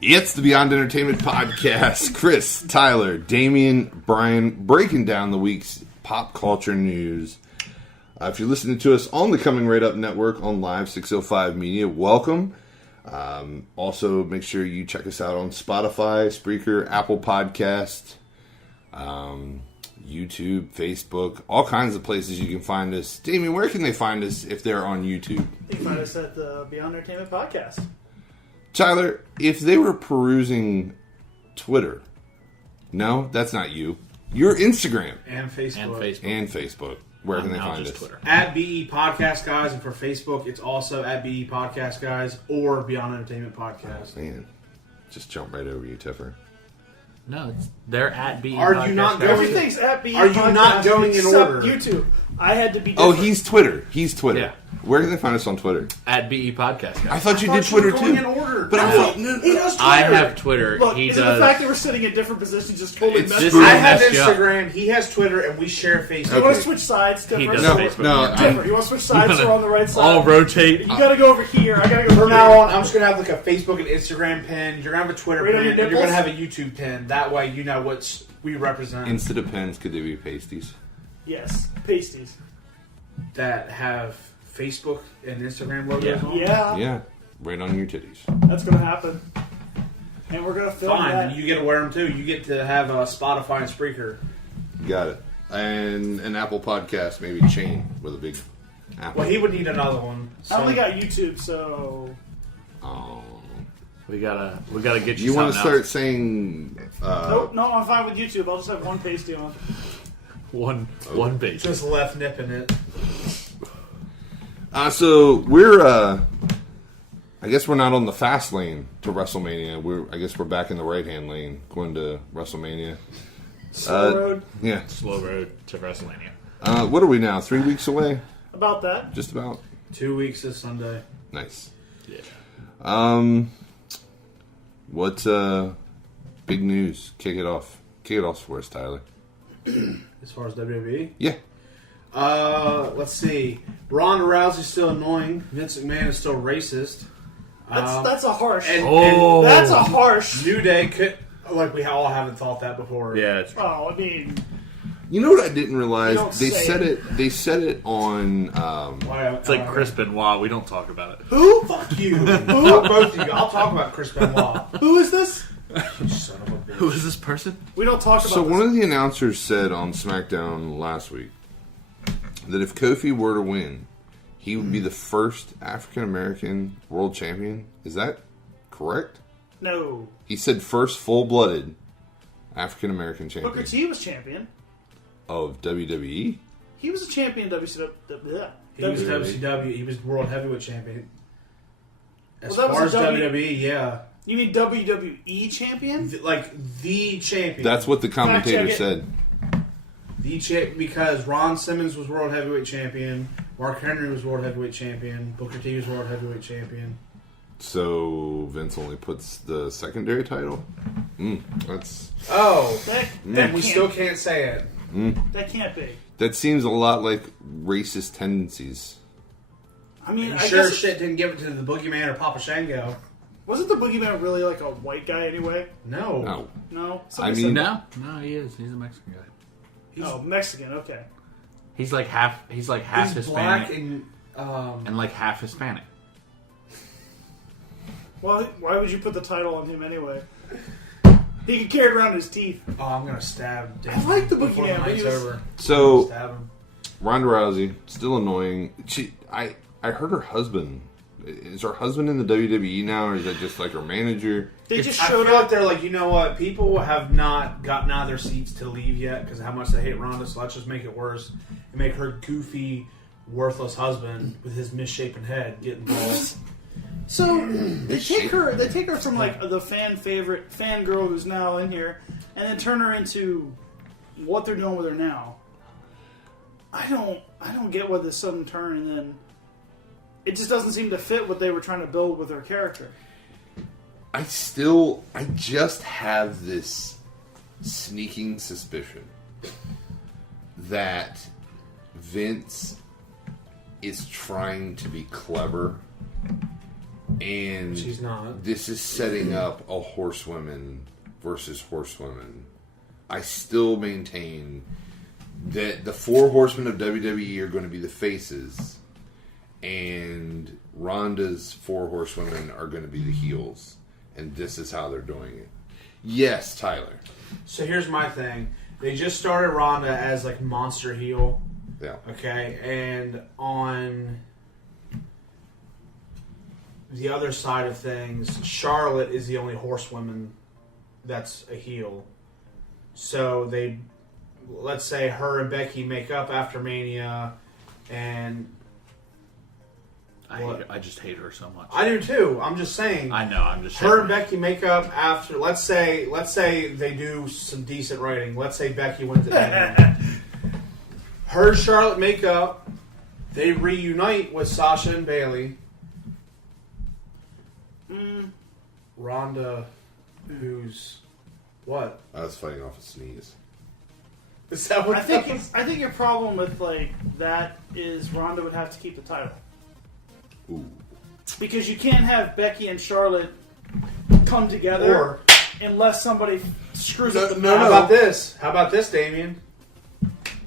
It's the Beyond Entertainment Podcast. Chris, Tyler, Damian, Brian, breaking down the week's pop culture news. If you're listening to us on the Coming Right Up Network on Live 605 Media, welcome. Also, make sure you check us out on Spotify, Spreaker, Apple Podcast, YouTube, Facebook, all kinds of places you can find us. Damian, where can they find us if they're on YouTube? You can find us at the Beyond Entertainment Podcast. Tyler, if they were perusing Twitter, no, that's not you. You're Instagram. And Facebook. And Facebook. Where can they find us? Twitter. At BE Podcast Guys, and for Facebook, it's also at BE Podcast Guys or Beyond Entertainment Podcast. Man, just jump right over you, Tiffer. No, they're at BE Are Podcast you not Guys. going? Everything's at BE Are you Podcast not going in except order? YouTube. I had to be Oh, different. he's Twitter. He's Twitter. Yeah. Where can they find us on Twitter? At BE Podcast Guys. I thought you did thought you were Twitter going too. in order. But I thought He does Twitter. I have Twitter. Look, he is it does. the fact that we're sitting in different positions just totally It's messed just- up? I have Messed you up. Instagram. He has Twitter, and we share Facebook. You want to switch sides? He Different? does No, Facebook. no, Yeah. Different. You want to switch sides so we're on the right side? I'll rotate. You gotta go over here. I gotta go From here. now on, I'm just going to have like a Facebook and Instagram pin. You're going to have a Twitter Right on pin. your And you're going to nipples? have a YouTube pin. That way you know what we represent. Instead of pens, could they be pasties? Yes, pasties. That have Facebook and Instagram logos Yeah. on. Yeah, Yeah, right on your titties. that's gonna happen. And we're gonna film Fine, that. and you get to wear them too. You get to have a Spotify and Spreaker. Got it. And an Apple Podcast, maybe chain with a big apple. Well, he would need another one. I only so- got YouTube, so Oh. We gotta get You want to something start else. saying... nope, no, I'm fine with YouTube. I'll just have one pasty on. one base. just left nipping it. So we're, I guess we're not on the fast lane to Wrestlemania. I guess we're back in the right-hand lane going to Wrestlemania. Slow road. Yeah. Slow road to Wrestlemania. What are we now? 3 weeks away? About that. Just about. 2 weeks this Sunday. Nice. Yeah. What's big news? Kick it off. Kick it off for us, Tyler. As far as WWE. Yeah. Let's see. Ronda Rousey's still annoying. Vince McMahon is still racist. That's a harsh. And That's a harsh. New Day could, like, we all haven't thought that before. Yeah. It's Oh, I mean, You know what I didn't realize? You don't They say said it. it. They said it on. It's like Chris Benoit. We don't talk about it. who? Fuck you. Fuck both of you. I'll talk about Chris Benoit. Who is this? You son of a bitch. Who is this person? We don't talk about So this. one of the announcers said on SmackDown last week that if Kofi were to win, he would be the first African American world champion. Is that correct? No. He said first full-blooded African American champion Booker T was champion. of WWE. He was a champion in WCW. He was WCW. He was World Heavyweight Champion. As Well, that far was as a WWE, yeah. You mean WWE champion? Like, the champion. That's what the commentator check it. said. Because Ron Simmons was World Heavyweight Champion, Mark Henry was World Heavyweight Champion, Booker T was World Heavyweight Champion. So Vince only puts the secondary title. That's Oh, That and we can't- still can't say it. That can't be. that seems a lot like racist tendencies. I mean, You I sure guess shit didn't give it to the Boogeyman or Papa Shango. wasn't the Boogeyman really like a white guy anyway? No. No, No. I Somebody mean- said No, he is. He's a Mexican guy. that. Oh, Mexican. Okay. He's like half. He's like half He's Hispanic black and like half Hispanic. Well, why would you put the title on him anyway? He could carry it around his teeth. oh, I'm gonna stab. I like the before Boogeyman, but night's he was- over. So Stab him. Ronda Rousey still annoying. I heard her husband. Is her husband in the WWE now, or is that just like her manager? They just I showed feel up. like they're like, you know what? People have not gotten out of their seats to leave yet because of how much they hate Ronda. So let's just make it worse and make her goofy, worthless husband with his misshapen head get involved. So they take her. They take her from like the fan favorite fan girl who's now in here, and then turn her into what they're doing with her now. I don't get what this sudden turn, and then it just doesn't seem to fit what they were trying to build with her character. I just have this sneaking suspicion that Vince is trying to be clever And she's not. This is setting up a horsewomen versus horsewomen. I still maintain that the 4 horsemen of WWE are going to be the faces, and Ronda's 4 horsewomen are going to be the heels. And this is how they're doing it. Yes, Tyler. So here's my thing. They just started Ronda as like monster heel. Yeah. Okay, and on the other side of things, Charlotte is the only horsewoman that's a heel. So let's say her and Becky make up after Mania, and I just hate her so much. I do too. I'm just saying. I know. I'm just her and Becky make up after. Let's say they do some decent writing. Let's say Becky wins it. Her and Charlotte make up. They reunite with Sasha and Bayley. Ronda, who's what? I was fighting off a sneeze. Is that what I think your problem with like that is Ronda would have to keep the title. Ooh. Because you can't have Becky and Charlotte come together unless somebody screws up the How about this? How about this, Damien?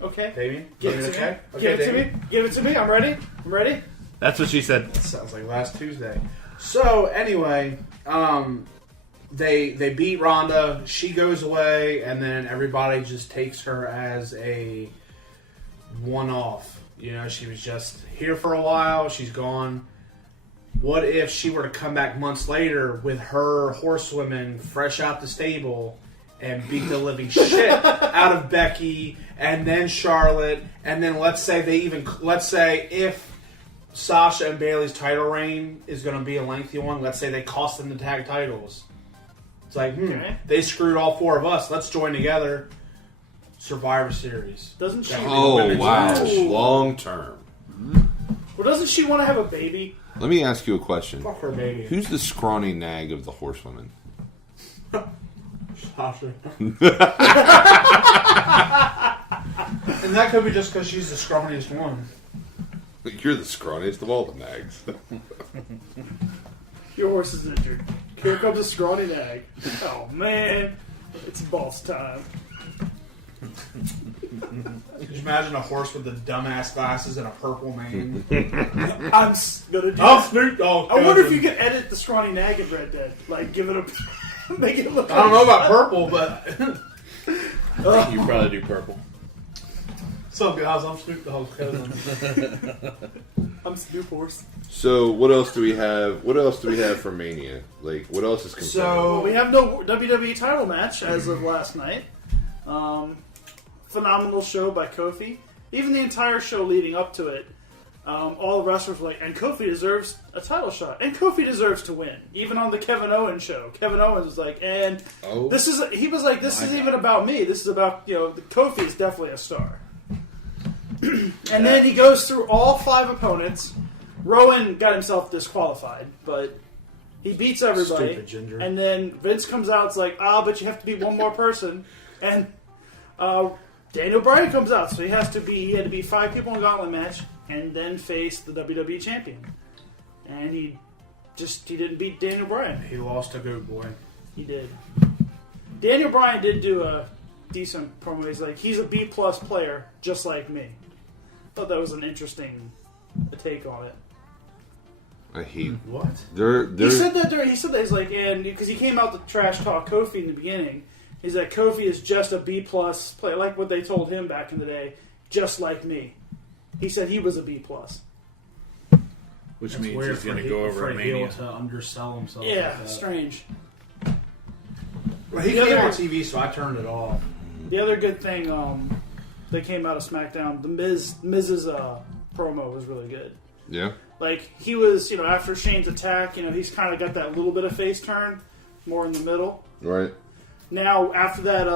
Okay. Damien? Give it to okay? me. Okay, Give it to Damien. me. Give it to me. I'm ready. I'm ready. That's what she said. That sounds like last Tuesday. So, anyway, they beat Ronda. She goes away, and then everybody just takes her as a one-off. You know, she was just here for a while. She's gone. What if she were to come back months later with her horsewomen fresh out the stable and beat the living shit out of Becky and then Charlotte, and then let's say if Sasha and Bayley's title reign is going to be a lengthy one, let's say they cost them the tag titles. It's like, they screwed all 4 of us. Let's join together. Survivor Series. Doesn't she? Oh, wow. Long term. Well, doesn't she want to have a baby? Let me ask you a question. Fuck her, baby. Who's the scrawny nag of the horsewomen? Sasha. And that could be just because she's the scrawniest one. You're the scrawniest of all the nags. Your horse is injured. Here comes a scrawny nag. Oh, man. It's boss time. Could you imagine a horse with the dumbass glasses and a purple mane? I'm gonna do that. Snoop Dogg. I wonder if you could edit the scrawny nag in Red Dead. Like, give it a... make it look... I don't know about purple, but... You probably do purple. What's up, guys? I'm Snoop Dogg's cousin. I'm Snoop Horse. So, what else do we have? What else do we have for Mania? Like, what else is confirmed? Well, we have no WWE title match as of last night. Phenomenal show by Kofi. Even the entire show leading up to it, all the wrestlers were like, and Kofi deserves a title shot. And Kofi deserves to win. Even on the Kevin Owens show. Kevin Owens was like, this isn't even about me. This is about, Kofi is definitely a star. And then he goes through all 5 opponents. Rowan got himself disqualified, but he beats everybody. Stupid ginger. And then Vince comes out, it's like, but you have to beat one more person. And Daniel Bryan comes out, so he had to be 5 people in a gauntlet match and then face the WWE champion. And he didn't beat Daniel Bryan. He lost a goat boy. He did. Daniel Bryan did do a decent promo. He's like, he's a B+ player, just like me. Thought that was an interesting take on it. I hate what? He said that he's like, and because he came out to trash talk Kofi in the beginning, he's like, Kofi is just a B+ player, like what they told him back in the day, just like me. He said he was a B+. Which That's means weird he's going to for go heel- over for at a heel Mania. to undersell himself. Yeah, like that. strange. Well, he came on TV, so I turned it off. The other good thing, they came out of SmackDown. The Miz's promo was really good. Yeah. Like, he was, after Shane's attack, he's kind of got that little bit of face turn, more in the middle. Right. Now, after that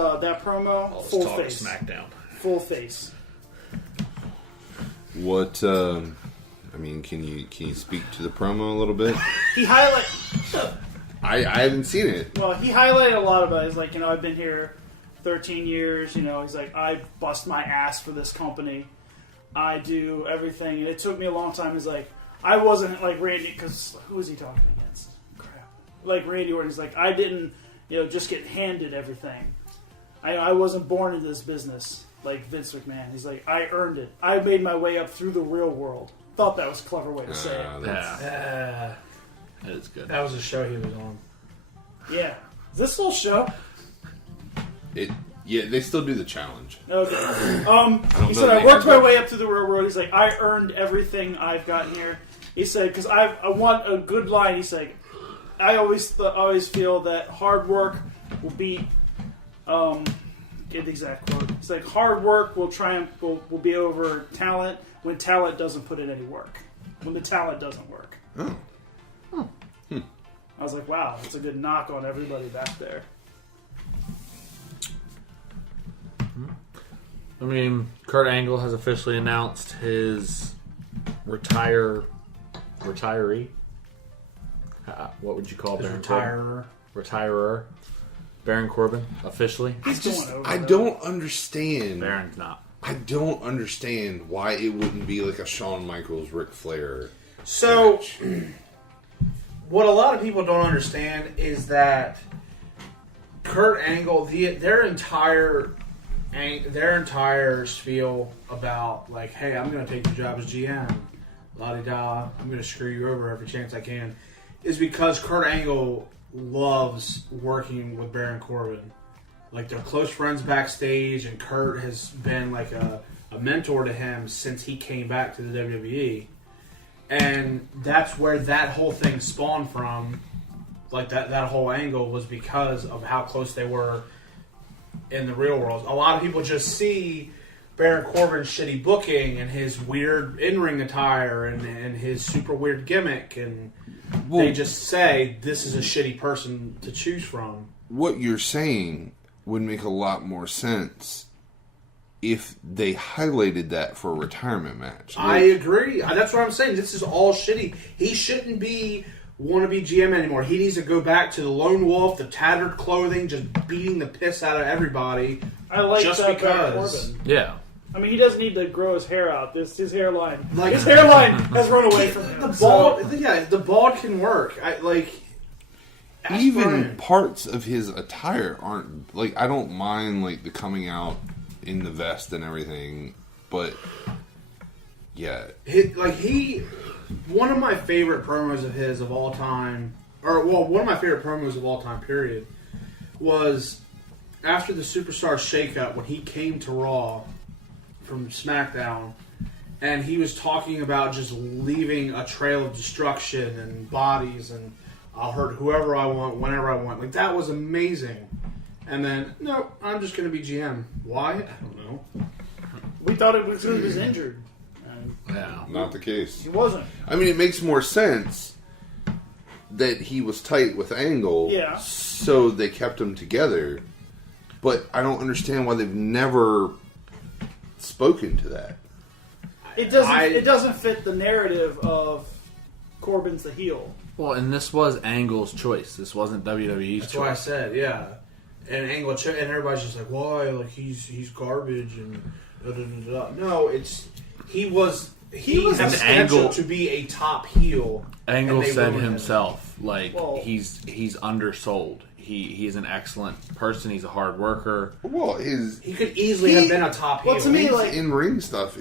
promo, full talk face. SmackDown. Full face. What? Can you speak to the promo a little bit? He highlighted. I haven't seen it. Well, he highlighted a lot about it. He's like, I've been here 13 years. He's like, I bust my ass for this company. I do everything, and it took me a long time. He's like, I wasn't like Randy, because who was he talking again? like Randy Orton. He's like, I didn't, just get handed everything. I wasn't born in this business like Vince McMahon. He's like, I earned it. I made my way up through the real world. Thought that was a clever way to say it. That is good. That was a show he was on. Yeah. Is this little show? Yeah, they still do the challenge. Okay. He said, I worked my way up through the real world. He's like, I earned everything I've gotten here. He said, because I want a good line. He's like, I always feel that hard work will beat. Get the exact quote. It's like hard work will triumph. Will be over talent when talent doesn't put in any work. When the talent doesn't work. Oh. I was like, wow, that's a good knock on everybody back there. I mean, Kurt Angle has officially announced his retiree. What would you call Baron Corbin? Retirer. Baron Corbin, officially. I don't understand. Baron's not. I don't understand why it wouldn't be like a Shawn Michaels, Ric Flair. So, match. What a lot of people don't understand is that Kurt Angle, their entire spiel about, like, hey, I'm going to take the job as GM, la-di-da, I'm going to screw you over every chance I can, is because Kurt Angle loves working with Baron Corbin. Like, they're close friends backstage, and Kurt has been like a mentor to him since he came back to the WWE. And that's where that whole thing spawned from. Like, that whole angle was because of how close they were in the real world. A lot of people just see Baron Corbin's shitty booking and his weird in-ring attire and his super weird gimmick, and they just say, this is a shitty person to choose from. What you're saying would make a lot more sense if they highlighted that for a retirement match. I agree. That's what I'm saying. This is all shitty. He shouldn't be wannabe GM anymore. He needs to go back to the lone wolf, the tattered clothing, just beating the piss out of everybody. I like just that because. Corbin. Yeah. I mean, he doesn't need to grow his hair out. His hairline has run away from him. The bald can work. Even parts of his attire aren't, like, I don't mind, like, the coming out in the vest and everything, but yeah. One of my favorite promos of his of all time, one of my favorite promos of all time, period, was after the Superstar shakeup when he came to Raw from SmackDown, and he was talking about just leaving a trail of destruction and bodies, and I'll hurt whoever I want, whenever I want. Like, that was amazing. And then, no, I'm just going to be GM. Why? I don't know. We thought it was because he was injured. Yeah. Not the case. He wasn't. I mean, it makes more sense that he was tight with Angle, so they kept him together. But I don't understand why they've never spoken to that. It doesn't fit the narrative of Corbin's the heel. Well, and this was Angle's choice. This wasn't WWE's That's choice. what I said, yeah. And Angle, and everybody's just like, why? Like, he's garbage and da-da-da-da. No, he was scheduled to be a top heel. Angle said himself, he's undersold. He's an excellent person. He's a hard worker. Well, he could easily have been a top heel. Well, to me, in-ring stuff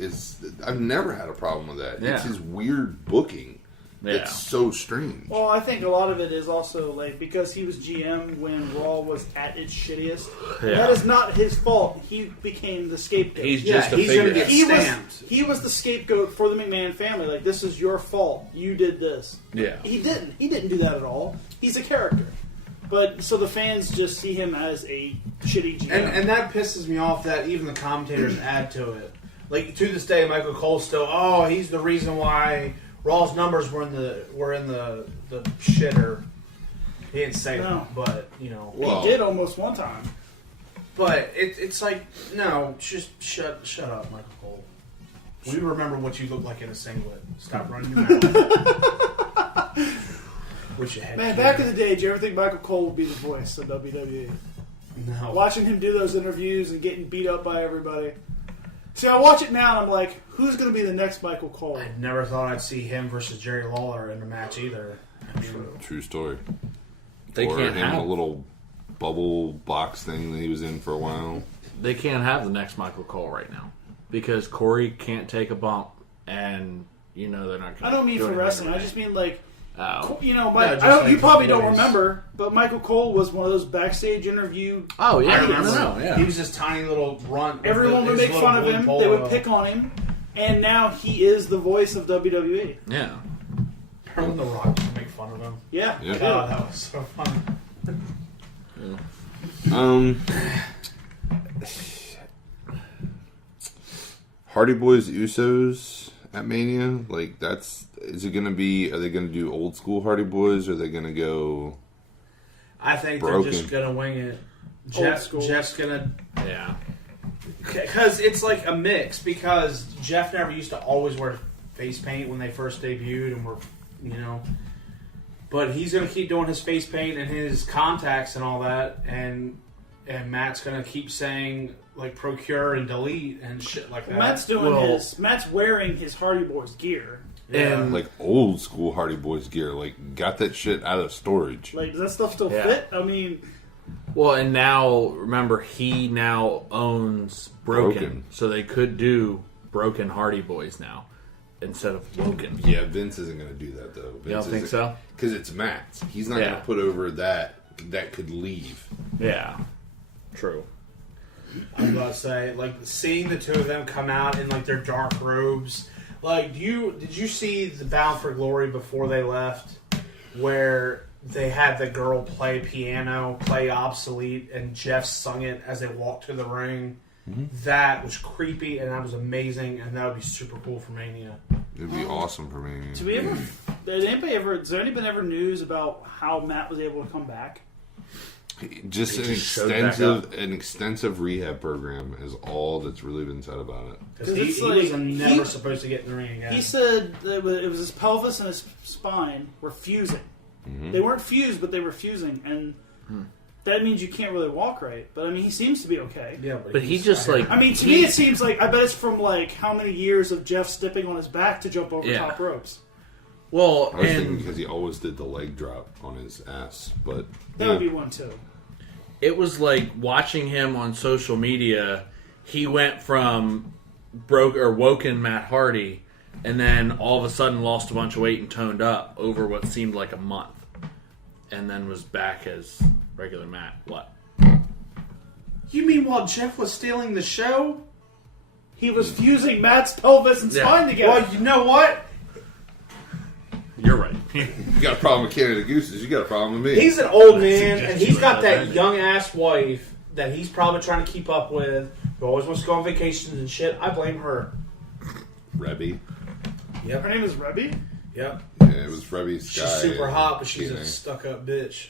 I've never had a problem with that. Yeah. It's his weird booking. Yeah. It's so strange. Well, I think a lot of it is also because he was GM when Raw was at its shittiest. Yeah. That is not his fault. He became the scapegoat. He's just a he's going to figure. get stamped. He was the scapegoat for the McMahon family. Like, this is your fault. You did this. Yeah. He didn't. He didn't do that at all. He's a character. But so the fans just see him as a shitty GM. And that pisses me off that even the commentators add to it. Like, to this day, Michael Cole still, he's the reason why Raw's numbers were in the shitter. He didn't say that, but Well, he did almost one time. But it's like, no, just shut up, Michael Cole. We remember what you look like in a singlet. Stop running your mouth. With your head. Man, back in the day, did you ever think Michael Cole would be the voice of WWE? No. Watching him do those interviews and getting beat up by everybody. See, I watch it now and I'm like, who's going to be the next Michael Cole? I never thought I'd see him versus Jerry Lawler in a match either. True story. They or can't him have a little bubble box thing that he was in for a while. They can't have the next Michael Cole right now because Corey can't take a bump, and they're not. I don't mean for wrestling. I just mean like. Oh. You probably don't remember, but Michael Cole was one of those backstage interview. Oh yeah, I remember. yeah. He was this tiny little runt. Everyone would make fun of him. They would pick on him, and now he is the voice of WWE. Yeah. When The Rock used to make fun of him. Yeah. God, that was so funny. Hardy Boys Usos at Mania, like is it gonna be? Are they gonna do old school Hardy Boys? Or are they gonna go? I think broken? They're just gonna wing it. Jeff's gonna, Yeah. because it's like a mix. Because Jeff never used to always wear face paint when they first debuted, and were, but he's gonna keep doing his face paint and his contacts and all that, and Matt's gonna keep saying like procure and delete and shit like that. Matt's wearing his Hardy Boys gear. Yeah. And like old school Hardy Boys gear, like got that shit out of storage. Like, does that stuff still fit? I mean, well, and now remember he now owns Broken, so they could do Broken Hardy Boys now instead of Woken. Yeah, Vince isn't going to do that though. You don't think so? Because it's Matt's. He's not going to put over that could leave. Yeah, true. I was about to say, like, seeing the two of them come out in like their dark robes. Like, did you see the Bound for Glory before they left, where they had the girl play piano, play Obsolete, and Jeff sung it as they walked to the ring? Mm-hmm. That was creepy, and that was amazing, and that would be super cool for Mania. It'd be awesome for Mania. Has there been ever news about how Matt was able to come back? Just an extensive rehab program is all that's really been said about it. Because he was never supposed to get in the ring again. He said that it was his pelvis and his spine were fusing. Mm-hmm. They weren't fused, but they were fusing, and that means you can't really walk right. But I mean, he seems to be okay. Yeah, but he just like. I mean, to me, it seems like I bet it's from like how many years of Jeff stepping on his back to jump over top ropes. Well, I was thinking because he always did the leg drop on his ass, but that would be one too. It was like watching him on social media. He went from woken Matt Hardy, and then all of a sudden lost a bunch of weight and toned up over what seemed like a month, and then was back as regular Matt. What? You mean while Jeff was stealing the show, he was fusing Matt's pelvis and spine together? Well, you know what? You're right. You got a problem with Canada Gooses, you got a problem with me. He's an old man, and he's got that young-ass wife that he's probably trying to keep up with, who always wants to go on vacations and shit. I blame her. Rebby. Yep. Her name is Rebby? Yep. Yeah, it was Rebby Sky. She's super hot, but she's TNA. a stuck-up bitch.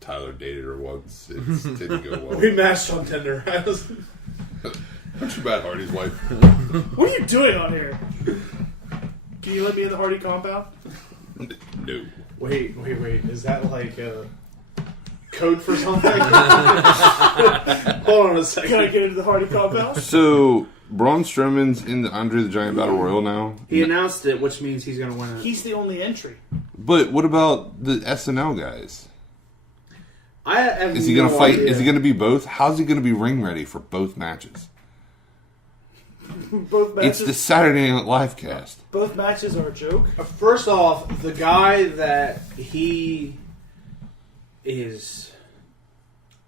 Tyler dated her once. It didn't go well. We matched on Tinder. Aren't you Matt Hardy's wife? What are you doing on here? Can you let me in the Hardy compound? No. Wait. Is that like a code for something? Hold on a second. Can I get into the Hardy compound? So, Braun Strowman's in the Andre the Giant Battle Royal now. He announced it, which means he's going to win it. He's the only entry. But what about the SNL guys? Is he going to fight? Is he going to be both? How's he going to be ring ready for both matches? Both matches. It's the Saturday Night Live cast. Both matches are a joke. First off, the guy that he is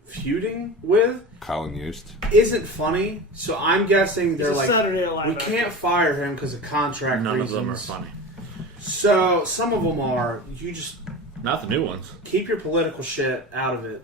feuding with, Colin Yost, isn't funny. So I'm guessing they're like, Saturday Night Live we can't fire him because of contract None reasons. of them are funny. So some of them are. You just Not the new ones. keep your political shit out of it.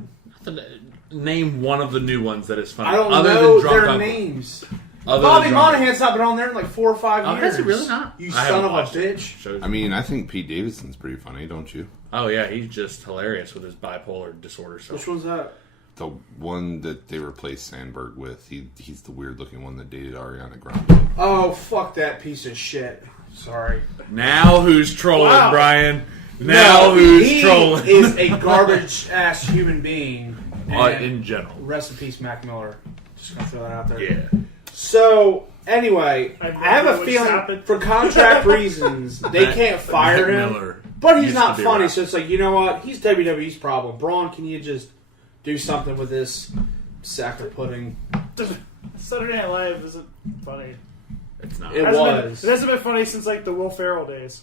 Name one of the new ones that is funny. I don't other know than Drunk their Uncle. names. Other Bobby than Drunk Monahan's not been on there in like 4 or 5 Oh, years. has he really not? You I son haven't of a watched it. bitch. Shows I mean, I think Pete Davidson's pretty funny, don't you? Oh yeah, he's just hilarious with his bipolar disorder. So. Which one's that? The one that they replaced Sandberg with. He's the weird looking one that dated Ariana Grande. Oh, fuck that piece of shit. Sorry. Now who's trolling, Wow. Brian? Now who's he trolling? is a garbage ass human being. And in general. rest in peace, Mac Miller. Just gonna throw that out there. Yeah. So anyway, I have a what's feeling happened. for contract reasons they can't fire Mac him. Miller. But he's Used not to be funny, rough. so it's like, you know what? He's WWE's problem. Braun, can you just do something with this sack of pudding? Saturday Night Live isn't funny. It's not. It was. It hasn't been funny since like the Will Ferrell days.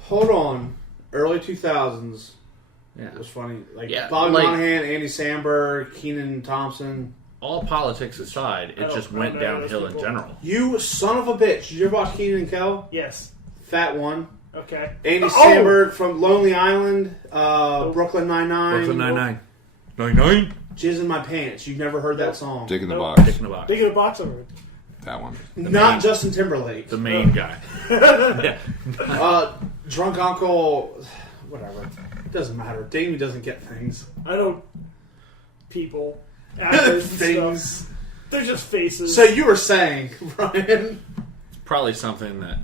Hold on. Early 2000s. Yeah. It was funny. Like Yeah, Bobby like- Monahan, Andy Samberg, Keenan Thompson. All politics aside, it just went downhill in general. You son of a bitch. Did you ever watch Keenan and Kel? Yes. Fat one. Okay. Andy Samberg from Lonely Island, Brooklyn Nine-Nine. Brooklyn Nine-Nine. 99? Jizz in My Pants. You've never heard that song. Dick in the Nope. box. Dick in the box. Big of a box over. That one. Not main- Justin Timberlake. The main guy. Yeah. Drunk Uncle. Whatever. It doesn't matter. Damien doesn't get things. I don't. People. Actors and Things. stuff. They're just faces. So you were saying, Brian. Probably something that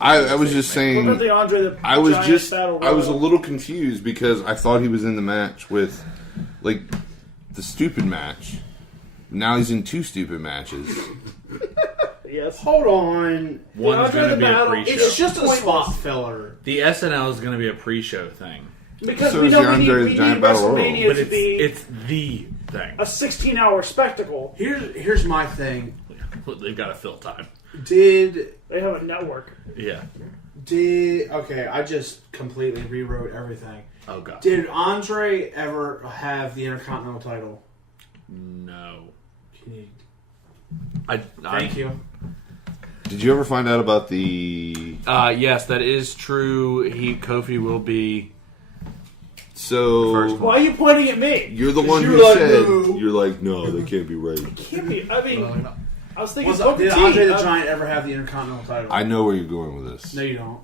I was just What about saying. the Andre the I was Giant just. Battle I was a Royal? little confused because I thought he was in the match with, like, the stupid match. Now he's in 2 stupid matches. Yes. Hold on. One's Andre going to the be a Battle- pre-show. It's just a Pointless. spot filler. The SNL is going to be a pre-show thing. Because So we is know the we need, Andre the we Giant need Battle Royal. WrestleMania But to be it's the thing. a 16-hour spectacle. Here's my thing. They've got to fill time. Did They have a network. Yeah. okay, I just completely rewrote everything. Oh, God. Did Andre ever have the Intercontinental title? No. Can you, I thank you. Did you ever find out about the? Yes, that is true. Kofi will be So First Why are you pointing at me? you're the one You're who like, said no. you're like, no, they can't be right. Can't be. I mean, I was thinking Did Booker T. Andre the Giant ever have the Intercontinental title? I know where you're going with this. No, you don't.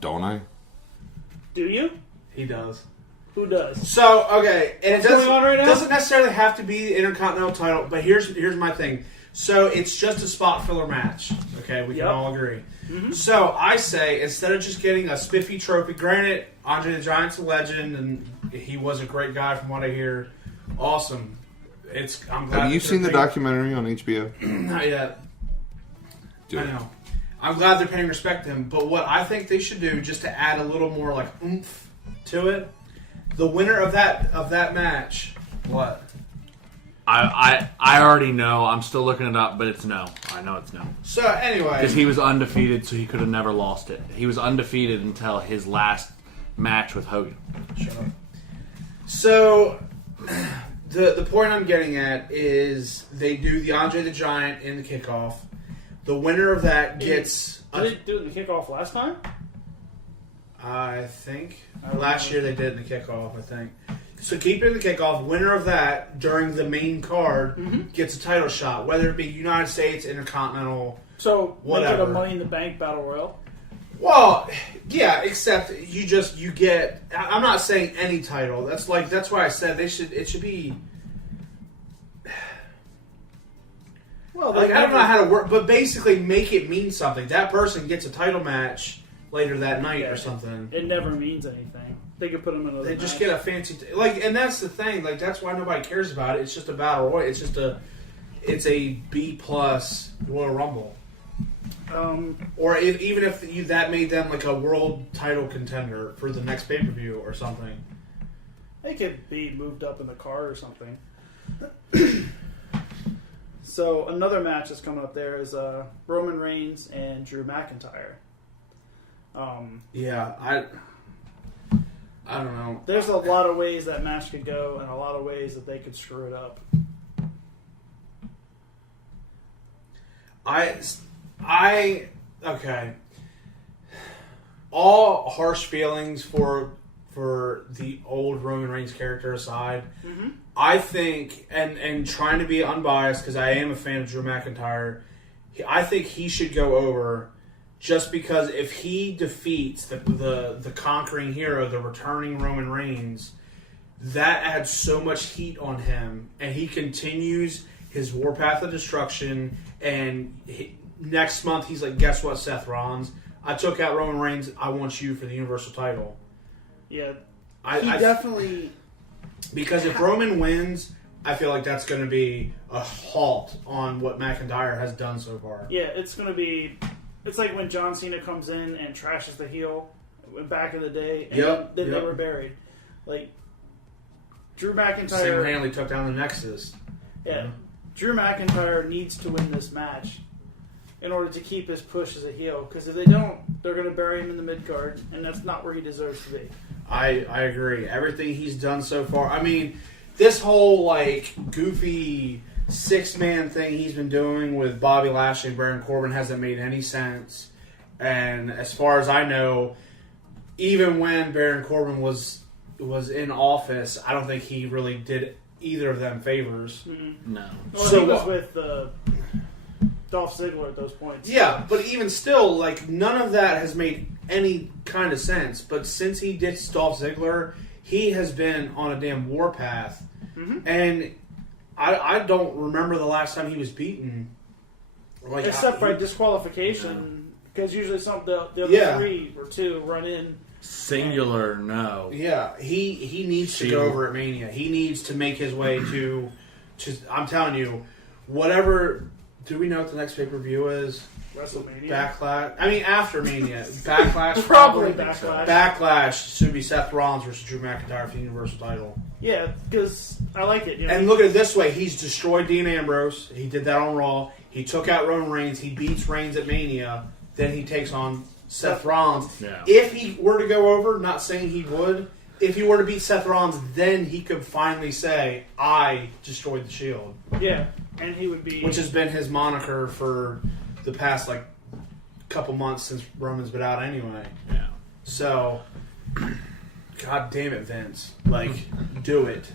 Don't I? Do you? He does. Who does? So okay, and What's it doesn't, going on right now? doesn't necessarily have to be the Intercontinental title, but here's my thing. So it's just a spot filler match. Okay, we can Yep. all agree. So I say instead of just getting a spiffy trophy, granted Andre the Giant's a legend and he was a great guy from what I hear. Awesome. I'm glad. Have you that seen the they're paying- documentary on HBO? Not yet. Do I it. know. I'm glad they're paying respect to him, but what I think they should do, just to add a little more like oomph to it, the winner of that match. What? I already know. I'm still looking it up, but it's no. I know it's no. So anyway, Because he was undefeated, so he could have never lost it. He was undefeated until his last match with Hogan. Shut up. So the point I'm getting at is they do the Andre the Giant in the kickoff. The winner of that gets. Did they do it in the kickoff last time? I think don't last know. year they did in the kickoff. I think. So keep it in the kickoff. Winner of that during the main card gets a title shot, whether it be United States, Intercontinental. So make it Whatever. a Money in the Bank Battle Royal. Well, yeah, except you get. I'm not saying any title. That's why I said it should be. Well, Like I don't know how to work, but basically make it mean something. That person gets a title match later that night or something. It never means anything. They could put them in another. They just match. get a fancy and that's the thing. Like that's why nobody cares about it. It's just a battle royal. It's a B plus Royal Rumble. Or even if that made them like a world title contender for the next pay per view or something. They could be moved up in the card or something. So another match that's coming up there is Roman Reigns and Drew McIntyre. Yeah, I don't know. There's a lot of ways that match could go, and a lot of ways that they could screw it up. Okay. All harsh feelings for the old Roman Reigns character aside, I think, and trying to be unbiased because I am a fan of Drew McIntyre, I think he should go over just because if he defeats the conquering hero, the returning Roman Reigns, that adds so much heat on him, and he continues his warpath of destruction, and next month he's like, guess what, Seth Rollins? I took out Roman Reigns, I want you for the Universal title. Yeah, I definitely. Because if Roman wins, I feel like that's going to be a halt on what McIntyre has done so far. Yeah, it's going to be. It's like when John Cena comes in and trashes the heel back in the day, and then they were buried. Like, Drew McIntyre... Single-handedly took down the Nexus. Yeah. Drew McIntyre needs to win this match in order to keep his push as a heel, because if they don't, they're going to bury him in the mid-card, and that's not where he deserves to be. I agree. Everything he's done so far. I mean, this whole, like, goofy 6-man thing he's been doing with Bobby Lashley and Baron Corbin hasn't made any sense. And as far as I know, even when Baron Corbin was in office, I don't think he really did either of them favors. Mm-hmm. No. Well, he was with Dolph Ziggler at those points. Yeah, but even still, like, none of that has made any kind of sense. But since he ditched Dolph Ziggler, he has been on a damn warpath. Mm-hmm. And I don't remember the last time he was beaten. Like, Except by disqualification, because usually the other 3 or 2 run in. Singular, no. Yeah, he needs to go over at Mania. He needs to make his way to I'm telling you, whatever. Do we know what the next pay-per-view is? WrestleMania. Backlash. I mean, after Mania. Backlash. Probably Backlash. Backlash should be Seth Rollins versus Drew McIntyre for the Universal title. Yeah, because I like it. You know? And look at it this way. He's destroyed Dean Ambrose. He did that on Raw. He took out Roman Reigns. He beats Reigns at Mania. Then he takes on Seth Rollins. Yeah. If he were to go over, not saying he would, if he were to beat Seth Rollins, then he could finally say, I destroyed the Shield. Yeah, and he would be... Which has been his moniker for the past, like, couple months since Roman's been out anyway. Yeah. So, God damn it, Vince. Like, do it.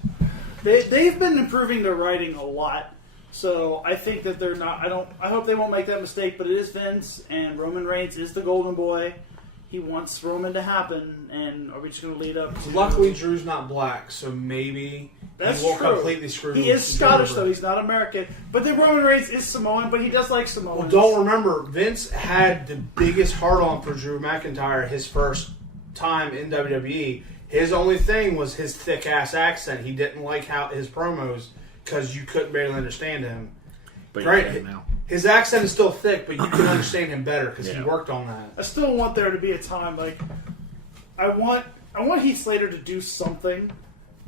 They've been improving their writing a lot. So I think that they're not... I hope they won't make that mistake, but it is Vince, and Roman Reigns is the golden boy. He wants Roman to happen, and are we just going to lead up to... Luckily, Drew's not black, so maybe that's he won't true. completely screw. He is Scottish, though. He's not American. But then Roman Reigns is Samoan, but he does like Samoans. Well, don't remember, Vince had the biggest hard-on for Drew McIntyre his first time in WWE. His only thing was his thick-ass accent. He didn't like how his promos, because you couldn't barely understand him. But right now. His accent is still thick, but you can understand him better because he worked on that. I still want there to be a time, like, I want Heath Slater to do something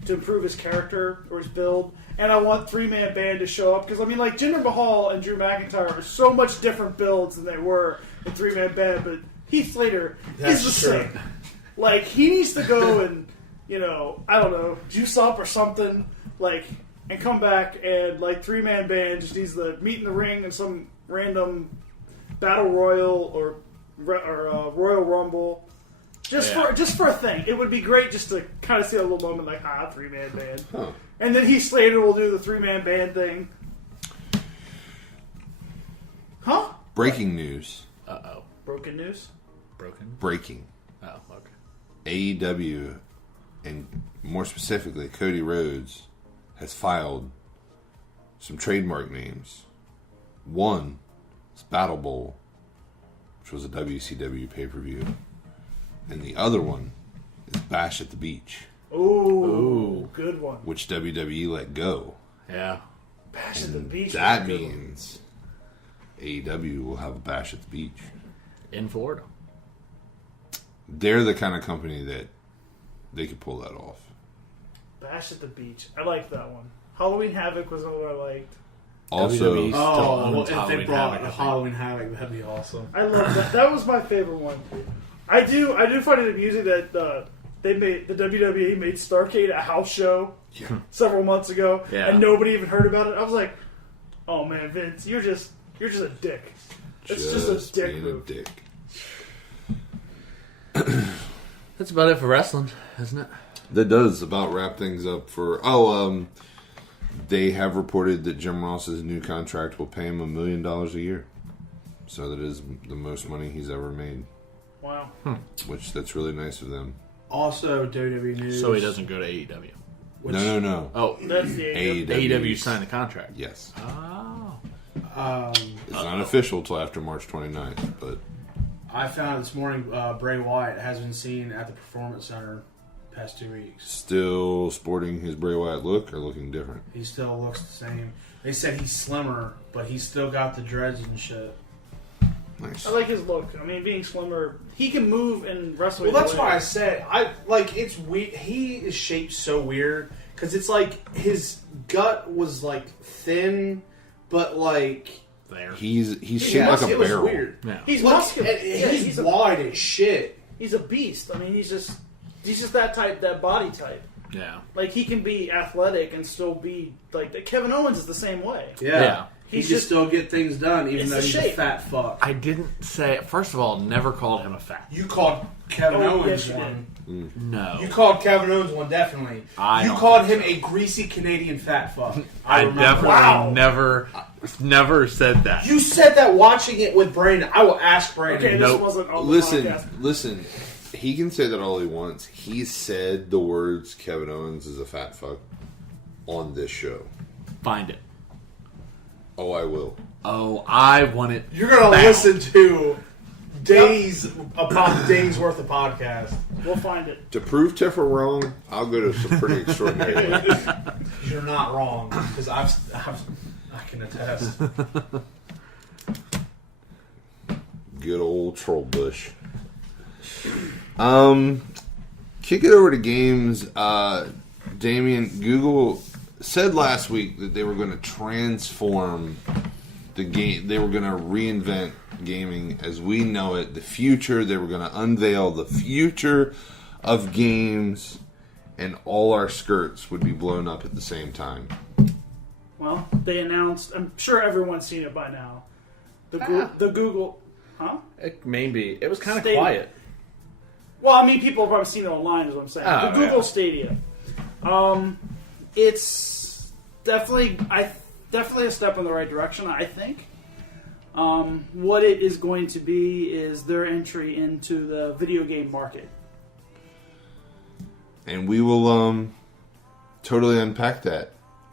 to improve his character or his build, and I want 3-man band to show up, because, I mean, like, Jinder Mahal and Drew McIntyre are so much different builds than they were in 3-man band, but Heath Slater is the same. Like, he needs to go and, you know, I don't know, juice up or something, like... And come back and, like, 3-man band just needs to meet in the ring in some random battle royal or Royal Rumble. Just for a thing. It would be great just to kind of see a little moment like, 3-man band. Huh. And then Heath Slater will do the 3-man band thing. Huh? Breaking news. Uh-oh. Broken news? Breaking. Oh, okay. AEW, and more specifically, Cody Rhodes, has filed some trademark names. One is Battle Bowl, which was a WCW pay-per-view. And the other one is Bash at the Beach. Ooh. Good one. Which WWE let go. Yeah. Bash at the Beach. That means AEW will have a Bash at the Beach. In Florida. They're the kind of company that they could pull that off. Bash at the Beach. I liked that one. Halloween Havoc was the one I liked. Also, if they brought Halloween Havoc, that'd be awesome. I love that. That was my favorite one. I do find it amusing that the WWE made Starrcade a house show several months ago, and nobody even heard about it. I was like, "Oh man, Vince, you're just a dick. It's just a dick move." That's about it for wrestling, isn't it? That does about wrap things up for... they have reported that Jim Ross's new contract will pay him $1 million a year. So that is the most money he's ever made. Wow. Which, that's really nice of them. Also, WWE news. So he doesn't go to AEW. No. Oh, that's the AEW signed the contract. Yes. Oh. It's not official till after March 29th, but... I found out this morning Bray Wyatt has been seen at the Performance Center past 2 weeks. Still sporting his Bray Wyatt look or looking different? He still looks the same. They said he's slimmer, but he's still got the dreads and shit. Nice. I like his look. I mean, being slimmer, he can move and wrestle. Well, that's either way. why I said it's weird. He is shaped so weird because it's like his gut was like thin, but like There. He's shaped like a it was barrel. weird. Yeah. He's Look, muscular. and he's a, wide as shit. he's a beast. I mean, he's just that type, that body type. Yeah. Like he can be athletic and still be like Kevin Owens is the same way. Yeah. He He's can just- still get things done, even It's though the he's a shape. fat fuck. I didn't say. First of all, never called him a fat. You called Kevin Oh, Owens yes, you one. No. You called Kevin Owens one, definitely. I You don't called him a greasy Canadian fat fuck. I remember. definitely Wow. never said that. You said that watching it with Brandon. I will ask Brandon. Okay, Nope. this wasn't on the podcast. Listen. He can say that all he wants. He said the words Kevin Owens is a fat fuck on this show. Find it. Oh, I will. Oh, I want it. You're gonna Bow. listen to days upon days worth of podcast. We'll find it. To prove Tiffer wrong, I'll go to some pretty extraordinary lengths. You're not wrong because I can attest. Good old troll bush. Kick it over to games. Damien, Google said last week that they were going to transform the game. They were going to reinvent gaming as we know it. The future. They were going to unveil the future of games, and all our skirts would be blown up at the same time. Well, they announced. I'm sure everyone's seen it by now. The Google, huh? It maybe. It was kind of Stadia. quiet. Well, I mean, people have probably seen it online, is what I'm saying. Oh, The Google yeah. Stadia. It's definitely a step in the right direction, I think. What it is going to be is their entry into the video game market. And we will totally unpack that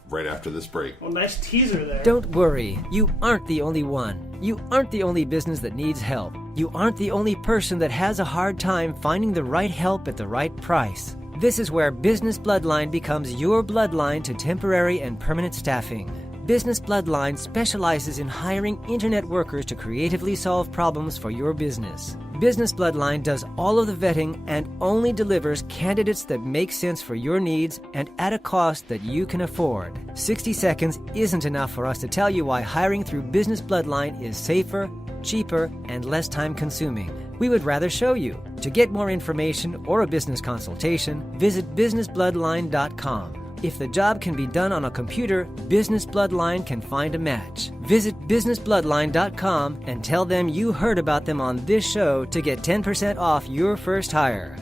right after this break. Well, nice teaser there. Don't worry, you aren't the only one. You aren't the only business that needs help. You aren't the only person that has a hard time finding the right help at the right price. This is where Business Bloodline becomes your bloodline to temporary and permanent staffing. Business Bloodline specializes in hiring internet workers to creatively solve problems for your business. Business Bloodline does all of the vetting and only delivers candidates that make sense for your needs and at a cost that you can afford. 60 seconds isn't enough for us to tell you why hiring through Business Bloodline is safer, cheaper, and less time-consuming. We would rather show you. To get more information or a business consultation, visit businessbloodline.com. If the job can be done on a computer, Business Bloodline can find a match. Visit businessbloodline.com and tell them you heard about them on this show to get 10% off your first hire.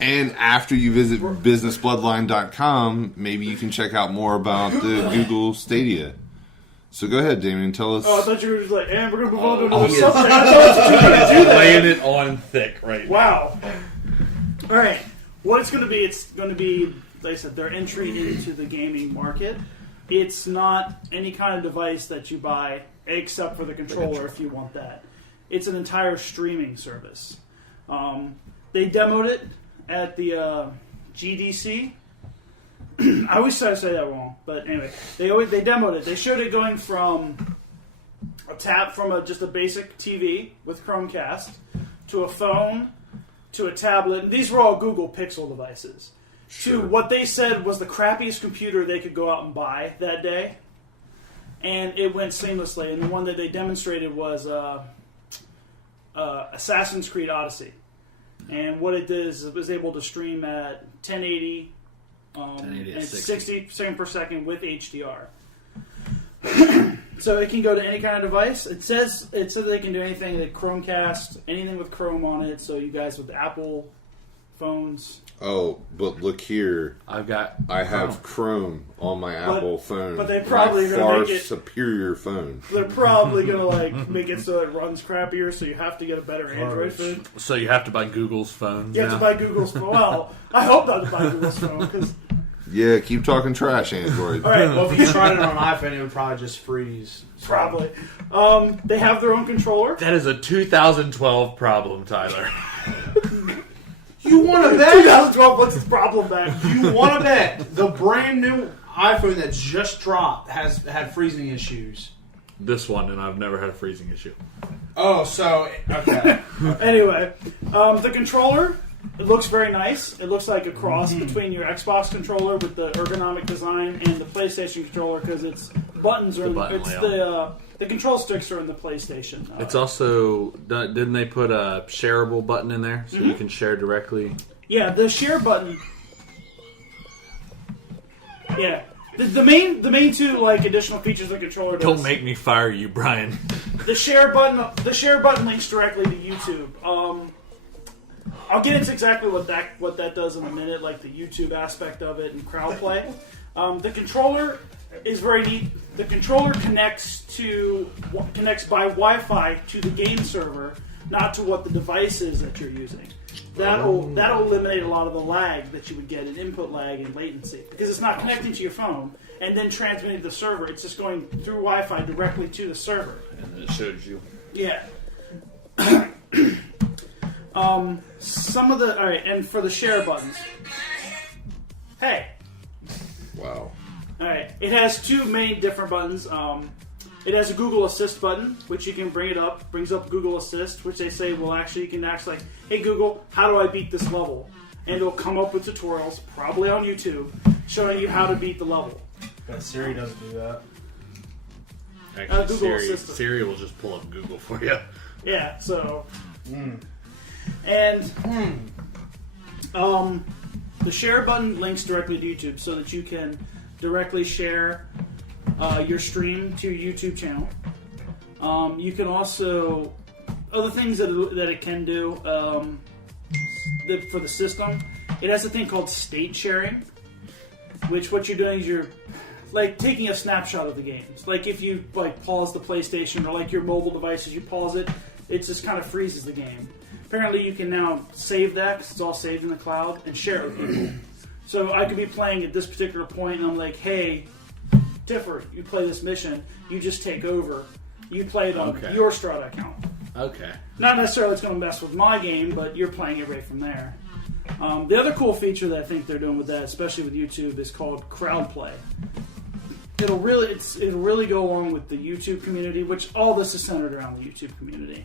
And after you visit businessbloodline.com, maybe you can check out more about the Google Stadia. So go ahead, Damien, tell us. Oh, I thought you were just like, and we're going to move on to Oh, another yes. subject. I thought you were going to do that. Laying it on thick right now. Wow. All right. What it's going to be, like I said, their entry into the gaming market. It's not any kind of device that you buy except for the controller if you want that. It's an entire streaming service. They demoed it at the GDC. I always try to say that wrong, but anyway, they demoed it. They showed it going from just a basic TV with Chromecast to a phone to a tablet, and these were all Google Pixel devices. Sure. To what they said was the crappiest computer they could go out and buy that day, and it went seamlessly. And the one that they demonstrated was Assassin's Creed Odyssey, and what it did is it was able to stream at 1080. 1080 at and 60 frames per second with HDR. So it can go to any kind of device. It says they can do anything that Chromecast, anything with Chrome on it. So you guys with Apple phones. Oh, but look here. I have Chrome on my Apple phone. but they probably my gonna far make it- superior phone. They're probably gonna make it so it runs crappier. So you have to get a better Android phone. So you have to buy Google's phone. You have to buy Google's phone. Well, I hope not to buy Google's phone because. Yeah, keep talking trash, Android. All right, Well, if you tried it on iPhone, it would probably just freeze. So- probably. They have their own controller. That is a 2012 problem, Tyler. You want to bet? 2012. What's the problem back? You want to bet the brand new iPhone that just dropped had freezing issues. this one, and I've never had a freezing issue. Oh, so okay. Anyway, the controller, it looks very nice. It looks like a cross between your Xbox controller with the ergonomic design and the PlayStation controller because its buttons are the control sticks are in the PlayStation. It's also didn't they put a shareable button in there so you can share directly? Yeah, the share button. Yeah. The main two additional features of the controller does. Don't make me fire you, Brian. The share button links directly to YouTube. I'll get into exactly what that does in a minute, like the YouTube aspect of it and crowd play. The controller is very neat. The controller connects by Wi-Fi to the game server, not to what the device is that you're using. That'll eliminate a lot of the lag that you would get in input lag and latency because it's not connecting to your phone and then transmitting to the server. It's just going through Wi-Fi directly to the server. And then it shows you. Yeah. And for the share buttons. Hey. Wow. All right. It has two main different buttons. It has a Google Assist button, which you can brings up Google Assist, which they say you can ask like, hey Google, how do I beat this level? And it'll come up with tutorials, probably on YouTube, showing you how to beat the level. But Siri doesn't do that. Actually, Siri will just pull up Google for you. Yeah, so... the share button links directly to YouTube so that you can directly share your stream to your YouTube channel. You can also... Other things that it can do for the system, it has a thing called state sharing, which what you're doing is you're taking a snapshot of the games. Like if you pause the PlayStation or your mobile devices, you pause it, it just kind of freezes the game. Apparently you can now save that because it's all saved in the cloud and share it with people. So I could be playing at this particular point and I'm like, hey, Tiffer, you play this mission, you just take over. You play it on your Strata account. Okay. Not necessarily it's going to mess with my game, but you're playing it right from there. The other cool feature that I think they're doing with that, especially with YouTube, is called crowd play. It'll really go along with the YouTube community, which all this is centered around the YouTube community.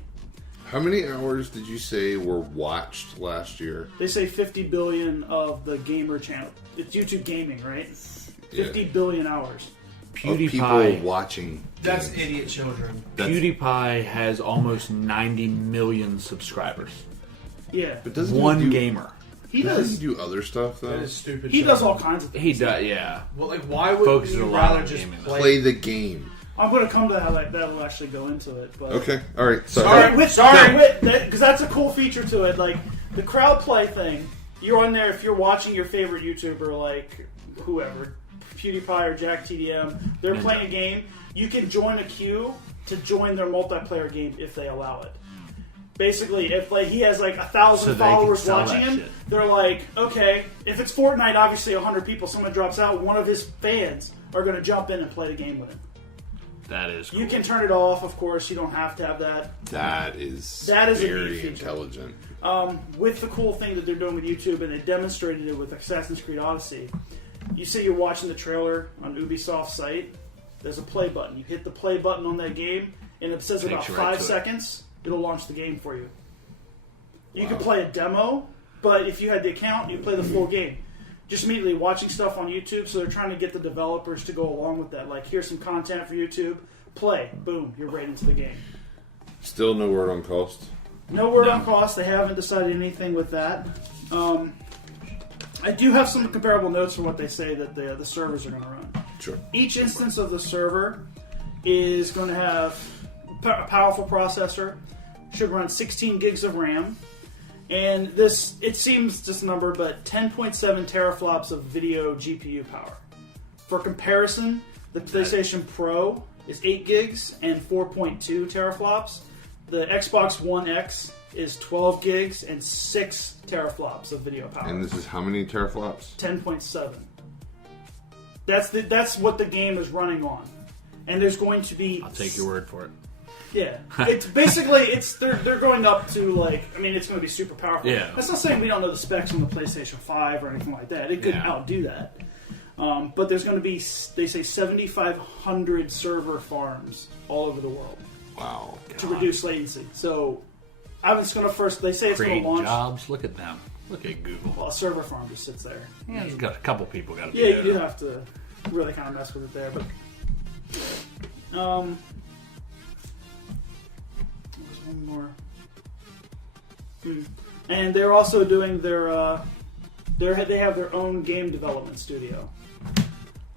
How many hours did you say were watched last year? They say 50 billion of the gamer channel. It's YouTube gaming, right? 50 billion hours. PewDiePie. Of people watching. That's games. idiot children. PewDiePie has almost 90 million subscribers. Yeah. But doesn't One gamer. Does he do other stuff though? That is stupid. He does all kinds of things. He does, yeah. Well, why would Focuses you a lot rather on just gaming. Play the game. I'm going to come to how that'll actually go into it. But Okay, all right. Sorry, because that's a cool feature to it. Like the crowd play thing, you're on there if you're watching your favorite YouTuber, like whoever, PewDiePie or Jack TDM. They're playing a game. You can join a queue to join their multiplayer game if they allow it. Basically, if he has 1,000 followers watching him, shit. they're like, okay, if it's Fortnite, obviously 100 people, someone drops out, one of his fans are going to jump in and play the game with him. That is cool. You can turn it off, of course. You don't have to have that. That is a neat very feature. intelligent. With the cool thing that they're doing with YouTube, and they demonstrated it with Assassin's Creed Odyssey. You say you're watching the trailer on Ubisoft's site. There's a play button. You hit the play button on that game, and it says about 5 seconds. It'll launch the game for you. You can play a demo, but if you had the account, you play the full game. Just immediately watching stuff on YouTube, so they're trying to get the developers to go along with that. Like, here's some content for YouTube. Play. Boom. You're right into the game. Still no word on cost. No word on cost. They haven't decided anything with that. I do have some comparable notes for what they say that the servers are going to run. Sure. Each instance of the server is going to have a powerful processor. Should run 16 gigs of RAM. And this, it seems just a number, but 10.7 teraflops of video GPU power. For comparison, the PlayStation Pro is 8 gigs and 4.2 teraflops. The Xbox One X is 12 gigs and 6 teraflops of video power. And this is how many teraflops? 10.7. That's what the game is running on. And there's going to be... I'll take your word for it. Yeah, it's basically they're going up to it's going to be super powerful. Yeah. That's not saying we don't know the specs on the PlayStation 5 or anything like that. It could outdo that. But there's going to be, they say, 7,500 server farms all over the world. Wow. To reduce latency. So, I was going to first, they say it's going Creating to launch. jobs. Look at them. Look at Google. Well, a server farm just sits there. Yeah, there's got a couple people got to be Yeah, there. you do have to really kind of mess with it there. But, there's one more. And they're also doing their, they have their own game development studio.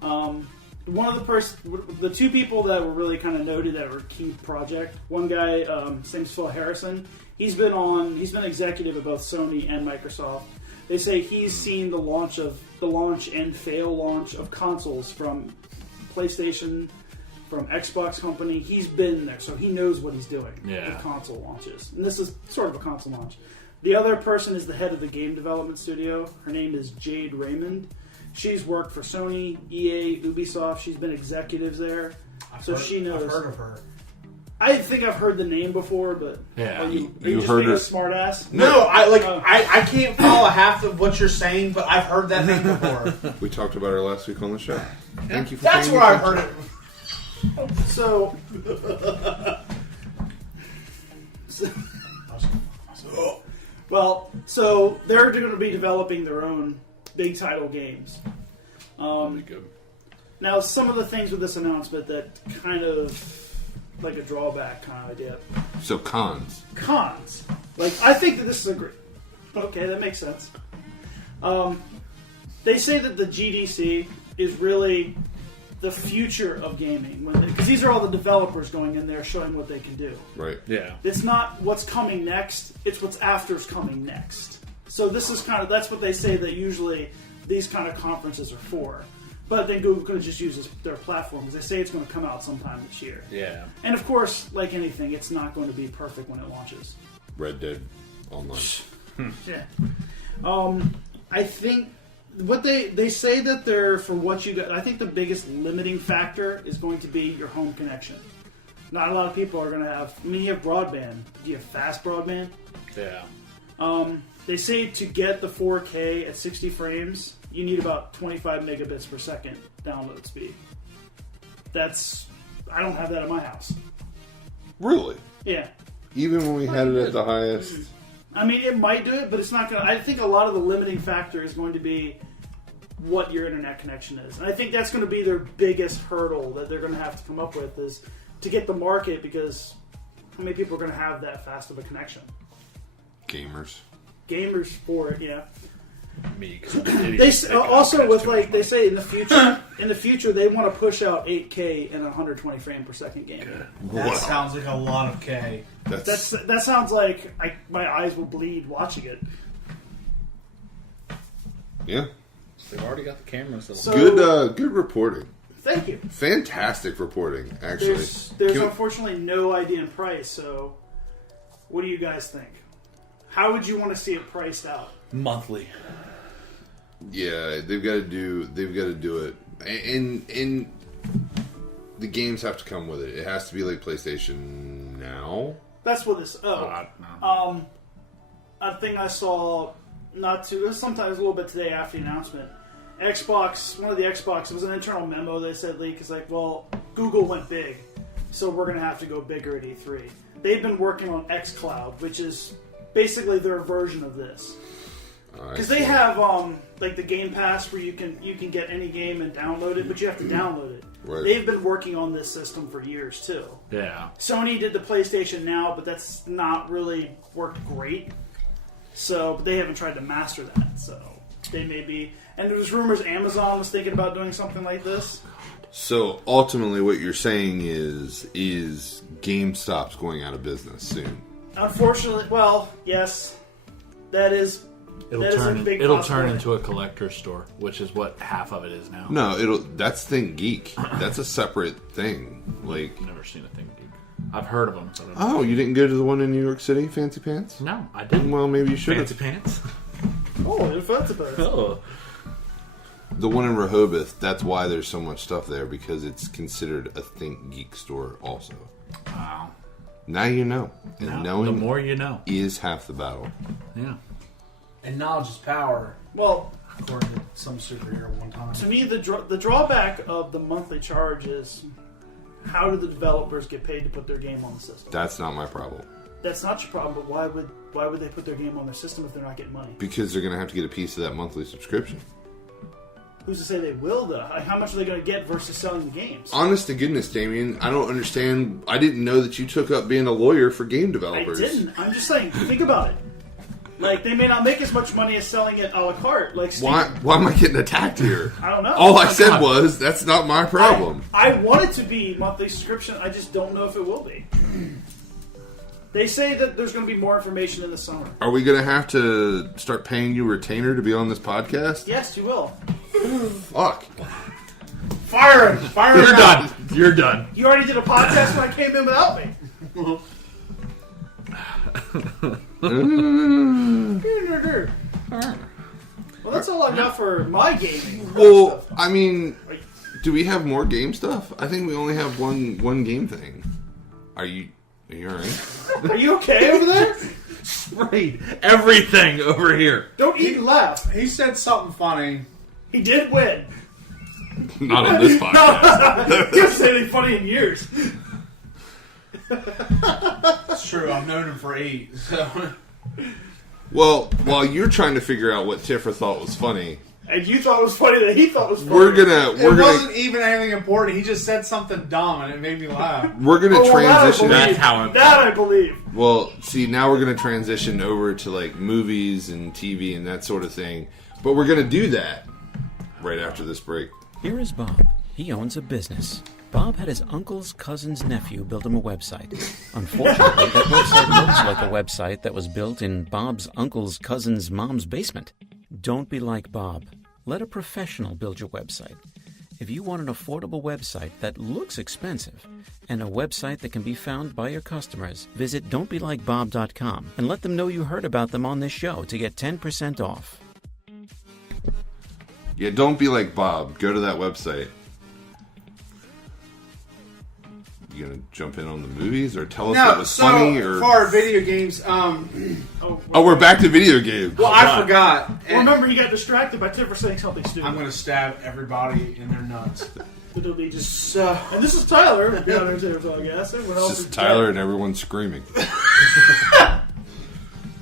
One of the two people that were really kind of noted that were key project. One guy, his name's Phil Harrison. He's been executive at both Sony and Microsoft. They say he's seen the launch and fail launch of consoles from PlayStation, from Xbox company. He's been there, so he knows what he's doing with console launches. And this is sort of a console launch. The other person is the head of the game development studio. Her name is Jade Raymond. She's worked for Sony, EA, Ubisoft. She's been executives there. She knows. I've heard of her. I think I've heard the name before, but Yeah. are you You just heard being her- a smart ass? No, I can't follow half of what you're saying, but I've heard that name before. We talked about her last week on the show. Thank you for That's paying where I've attention. heard it. So they're going to be developing their own big title games. Now, some of the things with this announcement that kind of like a drawback kind of idea. So cons. Like, I think that this is a great... Okay, that makes sense. They say that the GDC is really the future of gaming. Because these are all the developers going in there showing what they can do. Right. Yeah. It's not what's coming next, it's what's after's coming next. So this is kind of... That's what they say that usually these kind of conferences are for. But then Google could have just used their platform because they say it's going to come out sometime this year. Yeah. And of course, like anything, it's not going to be perfect when it launches. Red Dead Online. Yeah. I think what they say that they're for what you got. I think the biggest limiting factor is going to be your home connection. Not a lot of people are going to have. I mean, you have broadband. Do you have fast broadband? Yeah. They say to get the 4K at 60 frames, you need about 25 megabits per second download speed. I don't have that at my house. Really? Yeah. Even when we had it at the highest? I mean, it might do it, but it's not going to... I think a lot of the limiting factor is going to be what your internet connection is. And I think that's going to be their biggest hurdle that they're going to have to come up with is to get the market, because how many people are going to have that fast of a connection? Gamers For it, yeah. Me. They also with like they say in the future they want to push out 8K and 120 frame per second game. That sounds like a lot of K. That sounds like my eyes will bleed watching it. Yeah. They've already got the cameras. So, Good reporting. Thank you. Fantastic reporting, actually. There's unfortunately no idea in price. So, what do you guys think? How would you want to see it priced out? monthly. Yeah, they've got to do it, and the games have to come with it. It has to be like PlayStation Now. That's what this. No. A thing I saw sometimes a little bit today after the announcement. Xbox, one of the Xbox, it was an internal memo they said leak. It's like, well, Google went big, so we're going to have to go bigger at E3. They've been working on xCloud, which is basically their version of this. Because they have like the Game Pass where you can get any game and download it, but you have to download it. Right. They've been working on this system for years too. Yeah. Sony did the PlayStation Now, but that's not really worked great. So they haven't tried to master that. So they may be. And there was rumors Amazon was thinking about doing something like this. So ultimately, what you're saying is GameStop's going out of business soon. Unfortunately, well, yes, that is. It'll turn into a collector's store, which is what half of it is now. No, that's Think Geek. That's a separate thing. Like, I've never seen a Think Geek. I've heard of them. But oh, you didn't go to the one in New York City, Fancy Pants? No, I didn't. Well, maybe you should Fancy have. Pants. Oh, it's about Oh. The one in Rehoboth, that's why there's so much stuff there, because it's considered a Think Geek store also. Wow. Now you know. And Now, knowing the more you know. is half the battle. Yeah. And knowledge is power. Well, according to some superhero one time. To me, the drawback of the monthly charge is how do the developers get paid to put their game on the system? That's not my problem. That's not your problem, but why would they put their game on their system if they're not getting money? Because they're going to have to get a piece of that monthly subscription. Who's to say they will, though? Like, how much are they going to get versus selling the games? Honest to goodness, Damien, I don't understand. I didn't know that you took up being a lawyer for game developers. I didn't. I'm just saying, think about it. Like, they may not make as much money as selling it a la carte. Like, Why am I getting attacked here? I don't know. All I said was, that's not my problem. I want it to be monthly subscription. I just don't know if it will be. They say that there's going to be more information in the summer. Are we going to have to start paying you a retainer to be on this podcast? Yes, you will. Fuck. Fire him! Fire him! You're out. done. You're done. You already did a podcast when I came in without me. Well, that's all I got for my gaming. Well, I mean, do we have more game stuff? I think we only have one game thing. Are you alright? Are you okay over there? Sprayed everything over here. Don't eat and laugh. He said something funny. He did win. Not on this podcast. He hasn't said anything funny in years. It's true. I've known him for 8. So. Well, while you're trying to figure out what Tiffer thought was funny, And you thought it was funny that he thought it was funny. It wasn't even anything important. He just said something dumb, and it made me laugh. We're gonna transition. That's how That I believe. Well, see, now we're gonna transition over to like movies and TV and that sort of thing. But we're gonna do that right after this break. Here is Bob. He owns a business. Bob had his uncle's cousin's nephew build him a website. Unfortunately, that website looks like a website that was built in Bob's uncle's cousin's mom's basement. Don't be like Bob. Let a professional build your website. If you want an affordable website that looks expensive and a website that can be found by your customers, visit don'tbelikebob.com and let them know you heard about them on this show to get 10% off. Yeah, don't be like Bob. Go to that website. You gonna jump in on the movies or tell us what was funny? Or for video games, we're back to video games. well, I forgot. Well, remember, you got distracted by Tiffer saying something stupid. I'm going to stab everybody in their nuts. It'll be just. So, And this is Tyler. We'll be honest here, so I guess. Everyone else It's is just Tyler and everyone screaming.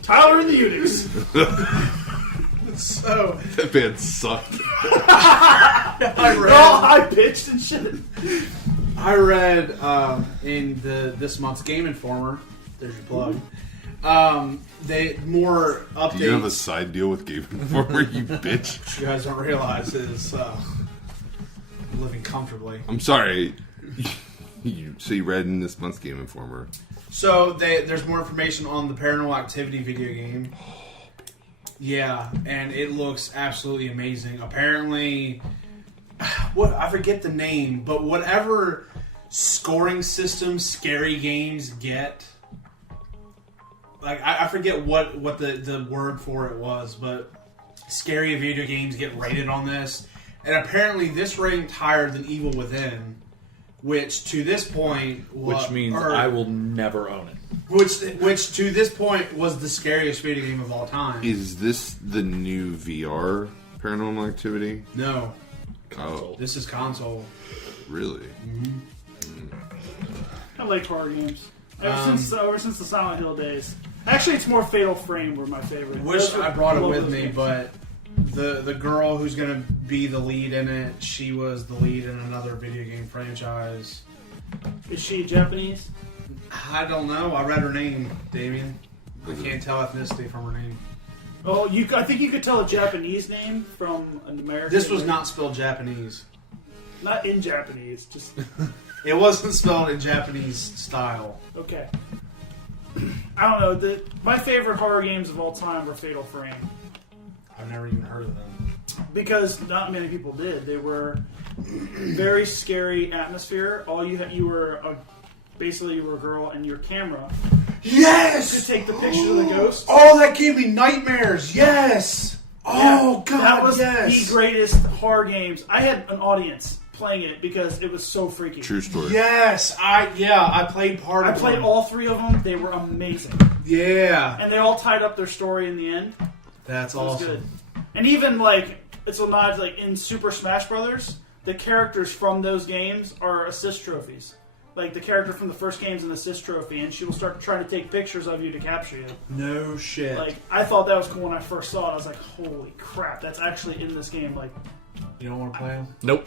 Tyler and the Unix. so That band sucked. I They're all high pitched and shit. read in this month's Game Informer. There's your plug. They more updates. Do you have a side deal with Game Informer, you bitch? You guys don't realize is living comfortably. I'm sorry. So you read in this month's Game Informer. So there's more information on the Paranormal Activity video game. Yeah, and it looks absolutely amazing. Apparently, I forget the name, but whatever scoring system scary games get, like I forget what the word for it was, but scary video games get rated on this, and apparently this ranked higher than Evil Within, which to this point, Which means I will never own it. Which to this point was the scariest video game of all time. Is this the new VR Paranormal Activity? No, Oh, this is console. really? I like horror games. Ever since the Silent Hill days. Actually, it's more Fatal Frame were my favorite. Wish I brought it Love with those me, games. but the girl who's gonna be the lead in it, she was the lead in another video game franchise. Is she Japanese? I don't know. I read her name, Damien. I can't tell ethnicity from her name. Oh, I think you could tell a Japanese name from an American. This was not spelled Japanese. Not in Japanese, just It wasn't spelled in Japanese style. okay. I don't know. My favorite horror games of all time were Fatal Frame I've never even heard of them. because not many people did. They were very scary atmosphere. All you were basically you were a girl, and your camera Yes! could take the picture of the ghost. Oh, that gave me nightmares. Yes. Oh God, that was yes. the greatest horror games. I had an audience playing it because it was so freaky. True story. Yes, I played part I of played one. all 3 of them. They were amazing, Yeah, and they all tied up their story in the end. that's It was awesome. good. And even like it's a nod, like in Super Smash Brothers, the characters from those games are assist trophies. Like the character from the first game's an assist trophy, and she will start trying to take pictures of you to capture you. No shit. Like, I thought that was cool when I first saw it. I was like, holy crap, that's actually in this game. Like, You don't want to play them? Nope.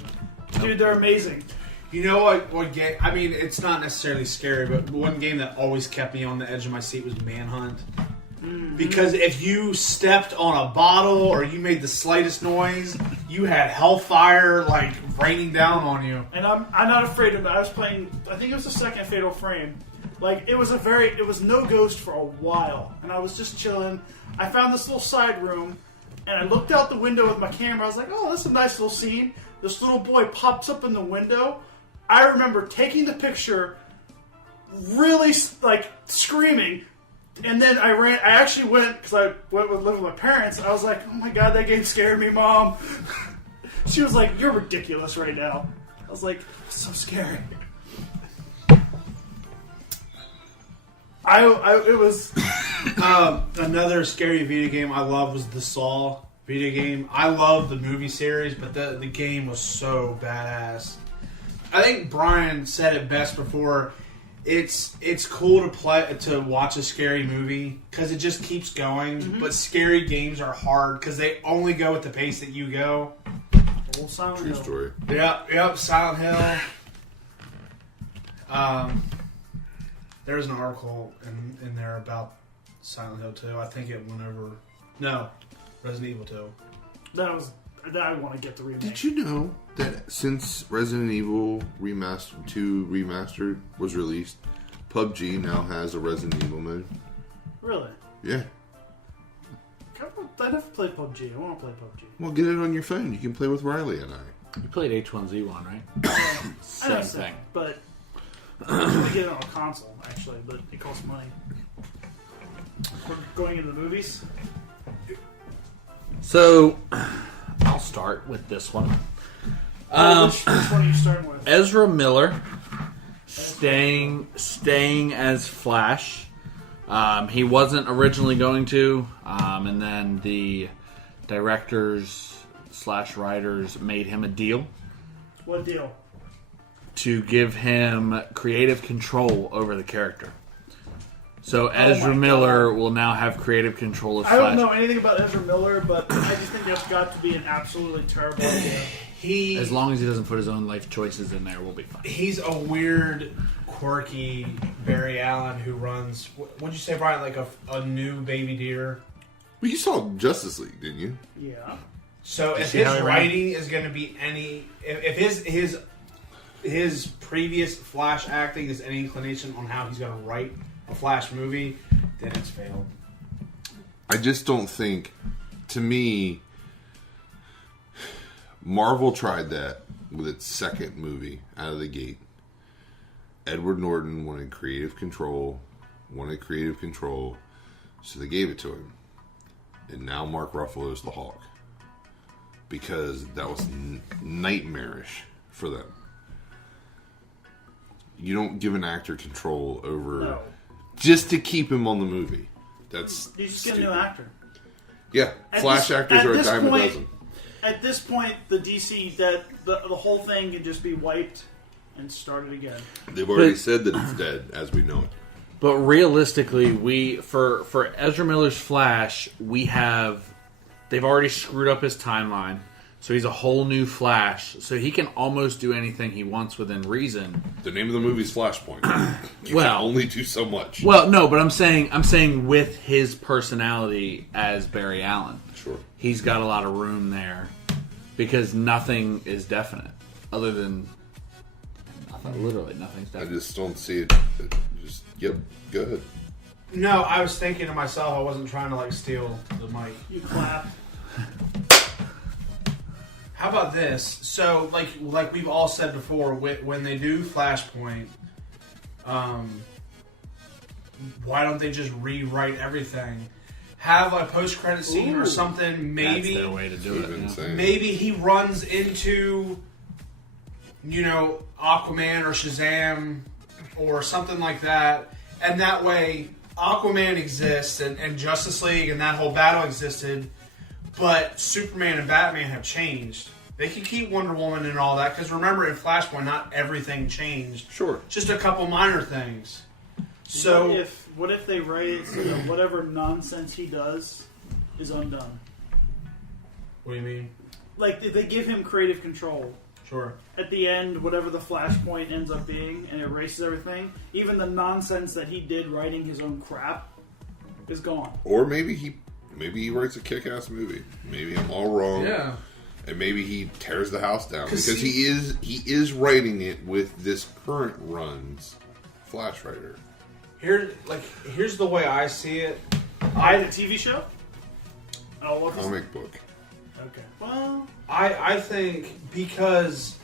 dude, they're amazing. You know what game? I mean, it's not necessarily scary, but one game that always kept me on the edge of my seat was Manhunt. Because if you stepped on a bottle or you made the slightest noise, you had hellfire like raining down on you. And I'm not afraid of it. I was playing, I think it was the second Fatal Frame. Like, it was no ghost for a while. And I was just chilling. I found this little side room, and I looked out the window with my camera. I was like, oh, that's a nice little scene. This little boy pops up in the window. I remember taking the picture, really, like, screaming. And then I actually went, because I went with live with my parents. I was like, oh my god, that game scared me, Mom. She was like, you're ridiculous right now. I was like, it's so scary. It was... Another scary video game I loved was the Saw video game. I love the movie series, but the game was so badass. I think Brian said it best before. It's cool to watch a scary movie because it just keeps going. But scary games are hard because they only go at the pace that you go. Old Silent True Hill. story. Yep. Silent Hill. There's an article in there about Silent Hill 2. I think it went over. No, Resident Evil 2. That I want to get the remake. Did you know that since Resident Evil Remastered 2 Remastered was released, PUBG now has a Resident Evil mode? Really? Yeah. I never played PUBG. I want to play PUBG. Well, get it on your phone. You can play with Riley and I. You played H1Z1, right? I know, Same thing. but I want to get it on a console, actually, but it costs money. We're going into the movies. So, I'll start with this one. Which one are you starting with? Ezra Miller staying as Flash. He wasn't originally going to, and then the directors/writers made him a deal What deal? to give him creative control over the character. So Ezra my Miller will now have creative control of I Flash. don't know anything about Ezra Miller, but I just think that's got to be an absolutely terrible idea. As long as he doesn't put his own life choices in there, we'll be fine. He's a weird, quirky Barry Allen who runs. What'd you say, Brian? Like a new Baby Deer. Well, you saw Justice League, didn't you? Yeah. So if see his how he ran? writing is going to be if his previous Flash acting is any inclination on how he's going to write a Flash movie, then it's failed. I just don't think, to me, Marvel tried that with its second movie out of the gate. Edward Norton wanted creative control, so they gave it to him. And now Mark Ruffalo is the Hawk. Because that was nightmarish for them. You don't give an actor control over... No. Just to keep him on the movie. That's You just get a stupid. new actor. Yeah, At Flash this- actors at are a this dime a point- dozen. At this point, the DC, the whole thing can just be wiped and started again. They've already said that it's dead, as we know it. But realistically, for Ezra Miller's Flash, they've already screwed up his timeline. So he's a whole new Flash. So he can almost do anything he wants within reason. The name of the movie is Flashpoint. You Well- can only do so much. Well, no, but I'm saying with his personality as Barry Allen. Sure. He's got a lot of room there because nothing is definite other than literally nothing's I definite. just don't see it. Yep, go ahead. No, I was thinking to myself, I wasn't trying to like steal the mic. You clap. How about this? So, like we've all said before, when they do Flashpoint, why don't they just rewrite everything? Have a post-credit scene or something. Maybe That's their way to do Would've it. been yeah. insane. maybe he runs into, Aquaman or Shazam or something like that, and that way Aquaman exists and Justice League and that whole battle existed, But Superman and Batman have changed. They can keep Wonder Woman and all that, because remember, in Flashpoint, not everything changed. Sure. Just a couple minor things. So what if they write it so that whatever nonsense he does is undone? What do you mean? Like, if they give him creative control. Sure. At the end, whatever the Flashpoint ends up being, and erases everything, even the nonsense that he did writing his own crap is gone. Or maybe he writes a kick-ass movie. Maybe I'm all wrong. Yeah. And maybe he tears the house down because he is writing it with this current run's Flash writer. Here's the way I see it. The TV show? Comic book. Okay. Well, I think because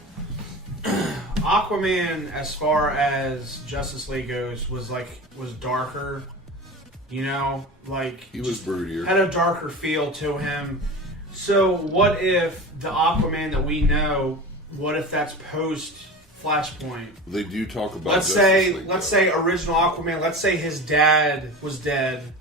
Aquaman, as far as Justice League goes, was darker. You know, he was broodier. Had a darker feel to him. So what if the Aquaman that we know? What if that's post Flashpoint? They do talk about. Let's say original Aquaman. Let's say his dad was dead.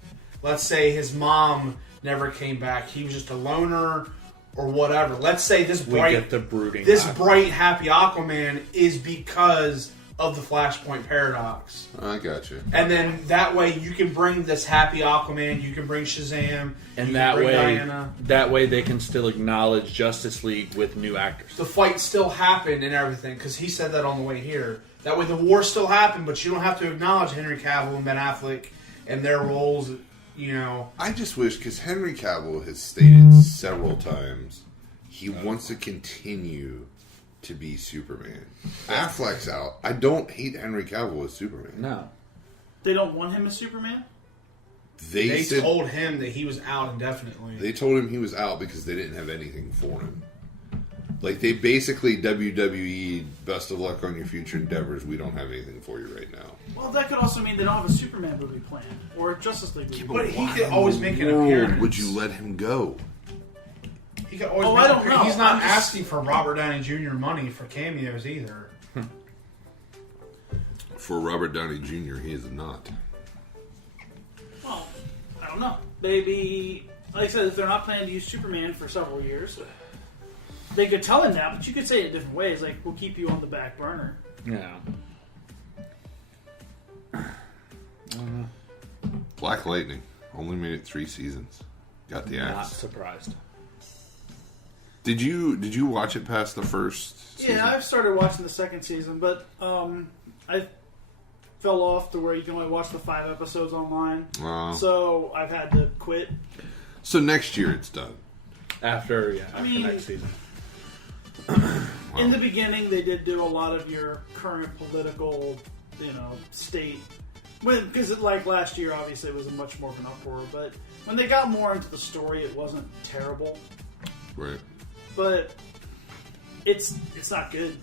Let's say his mom never came back. He was just a loner or whatever. Let's say this bright, happy Aquaman is because of the Flashpoint paradox. I got you. And then that way you can bring this happy Aquaman. You can bring Shazam. And that way they can still acknowledge Justice League with new actors. The fight still happened and everything, because he said that on the way here. That way the war still happened, but you don't have to acknowledge Henry Cavill and Ben Affleck and their roles, you know. I just wish, because Henry Cavill has stated several times he wants to continue to be Superman. Affleck's out. I don't hate Henry Cavill as Superman. No. They don't want him as Superman? They told him that he was out indefinitely. They told him he was out because they didn't have anything for him. Like, they basically WWE, best of luck on your future endeavors. We don't have anything for you right now. Well, that could also mean they don't have a Superman movie planned. Or a Justice League movie. But he could always make an appearance. Would you let him go? He could always make an appearance. He's not asking for Robert Downey Jr. money for cameos either. For Robert Downey Jr., he is not. Well, I don't know. Maybe, like I said, if they're not planning to use Superman for several years, they could tell him that, but you could say it in different ways. Like, we'll keep you on the back burner. Yeah. Black Lightning only made it 3 seasons. Got the axe. Not surprised. Did you watch it past the first season? Yeah, I've started watching the second season, but I fell off to where you can only watch the 5 episodes online. So I've had to quit. So next year it's done. After next season. In the beginning, they did do a lot of your current political, state. Because like last year, obviously, it was much more of an uproar. But when they got more into the story, it wasn't terrible. Right. But it's not good.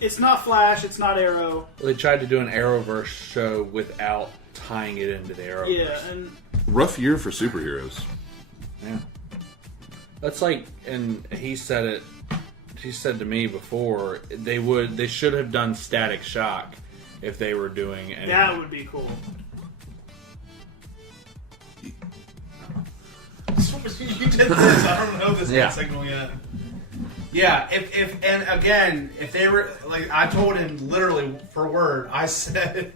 It's not Flash. It's not Arrow. Well, they tried to do an Arrowverse show without tying it into the Arrowverse. Yeah, and rough year for superheroes. Yeah. That's like, and he said it. He said to me before they should have done Static Shock if they were doing anything. That would be cool. You did this. I don't know this signal yet. Yeah, if they were, like, I told him literally for word, I said,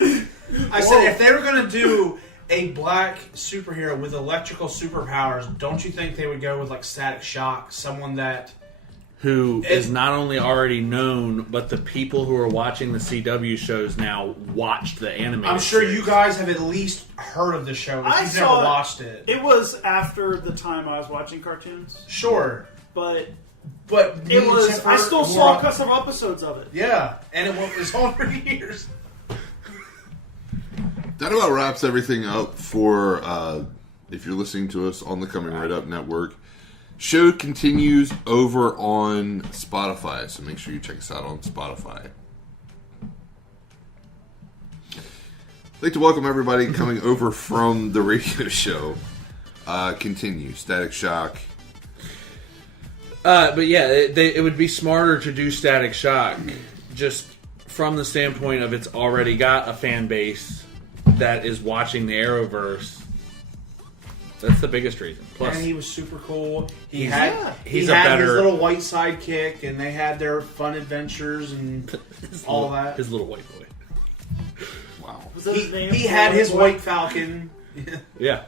if they were going to do a black superhero with electrical superpowers, don't you think they would go with, like, Static Shock, someone that... Who is not only already known, but the people who are watching the CW shows now watched the animated I'm sure series. you guys have at least heard of the show if you've never watched it. It was after the time I was watching cartoons. Sure. But it was... I still saw several episodes of it. Yeah, and it was on for years. That about wraps everything up for, if you're listening to us on the Coming Right Up Network. Show continues over on Spotify, so make sure you check us out on Spotify. I'd like to welcome everybody coming over from the radio show. Continue. Static Shock. But yeah, it would be smarter to do Static Shock just from the standpoint of it's already got a fan base that is watching the Arrowverse. That's the biggest reason. Plus, and he was super cool. He He's had his better little white sidekick, and they had their fun adventures and all that. His little white boy. Wow. Was that his name? He had his white falcon. Yeah.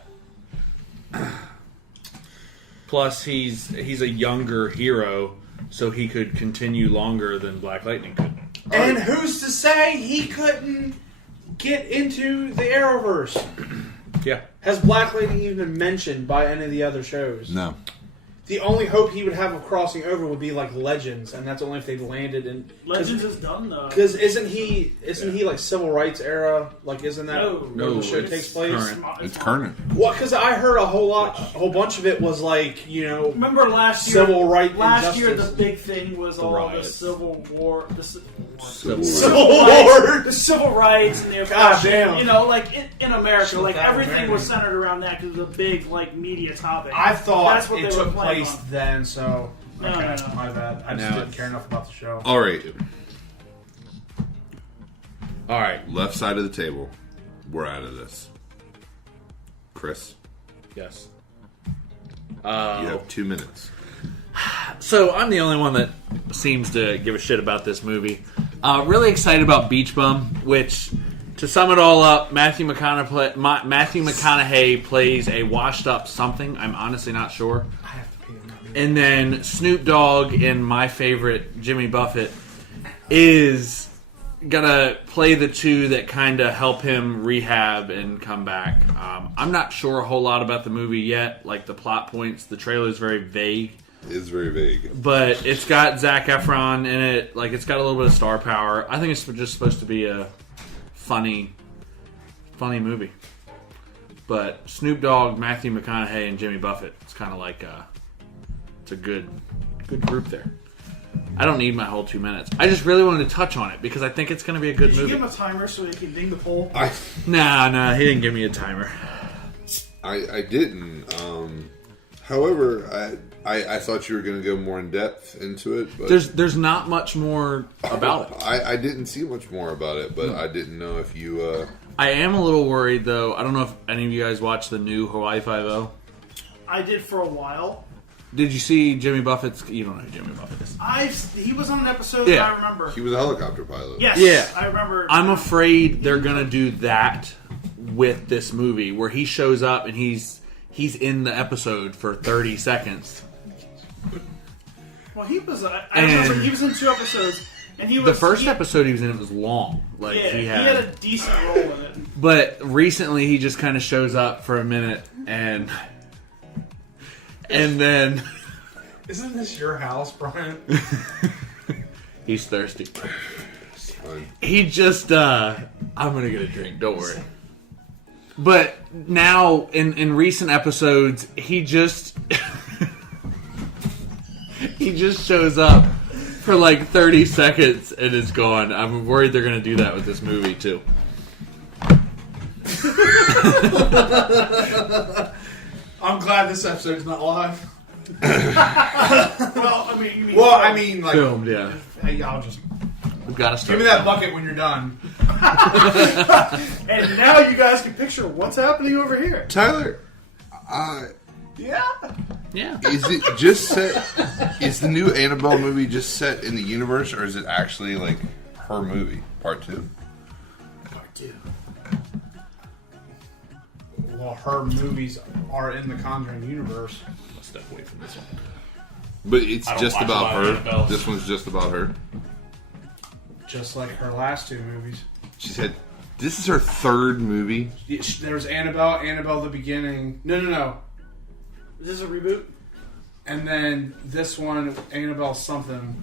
Plus, he's a younger hero, so he could continue longer than Black Lightning could. And who's to say he couldn't get into the Arrowverse? Yeah. Has Black Lightning even been mentioned by any of the other shows? No. The only hope he would have of crossing over would be like Legends, and that's only if they landed in Legends is done though. Because isn't he like civil rights era? Like, isn't that where the show it's takes place? current. It's current. Well, because I heard a whole bunch of it was like, Remember last year? civil rights. Last year, injustice. the big thing was all riots. the Civil War, Civil War. the civil rights, and the God oppression. damn. Like in America, Shut like that everything down. was centered around that because it was a big like media topic. I thought That's what it they were took playing place on. then, so No, okay, no. my bad. I just No, didn't it's- care enough about the show. All right. All right. Left side of the table. We're out of this. Chris, Yes. you have 2 minutes. So I'm the only one that seems to give a shit about this movie. Really excited about Beach Bum, which, to sum it all up, Matthew McConaughey plays a washed-up something. I'm honestly not sure. I have to pee on that movie. And then Snoop Dogg, in my favorite, Jimmy Buffett, is gonna play the two that kind of help him rehab and come back. I'm not sure a whole lot about the movie yet. Like, the plot points, the trailer is very vague. It's very vague. But it's got Zac Efron in it. Like, it's got a little bit of star power. I think it's just supposed to be a funny movie. But Snoop Dogg, Matthew McConaughey, and Jimmy Buffett, it's kind of like it's a good group there. I don't need my whole 2 minutes. I just really wanted to touch on it because I think it's going to be a good Did you movie. give him a timer so he can ding the poll? Nah, he didn't give me a timer. I didn't. However, I thought you were going to go more in depth into it. But There's not much more about it. I didn't see much more about it, but I didn't know if you... I am a little worried, though. I don't know if any of you guys watched the new Hawaii Five-0. I did for a while. Did you see Jimmy Buffett's... You don't know who Jimmy Buffett is. He was on an episode Yeah. that I remember. He was a helicopter pilot. Yes, Yeah. I remember. I'm afraid they're going to do that with this movie, where he shows up and he's in the episode for 30 seconds. Well, he was. I remember he was in 2 episodes, and he was The first episode he was in, it was long. Like, Yeah, he he had had a decent role in it. But recently he just kind of shows up for a minute and then Isn't this your house, Brian? he's thirsty. Fine. He just I'm gonna get a drink, don't worry. But now in recent episodes he just he just shows up for like 30 seconds and is gone. I'm worried they're gonna do that with this movie too. I'm glad this episode's not live. Well, I mean, you mean Well, I mean, like, Filmed, yeah. hey, I'll just We've got to start. give me that bucket when you're done. And now you guys can picture what's happening over here. Tyler, Yeah. Yeah. is it just set... Is the new Annabelle movie just set in the universe, or is it actually, like, her movie? Part 2? Part 2. Well, her movies are in the Conjuring universe. Let's step away from this one. But it's I don't just watch a about lot of her. Annabelle. This one's just about her. Just like her last 2 movies. She said, this is her 3rd movie. There was Annabelle the Beginning. No. Is this a reboot? And then this one, Annabelle something.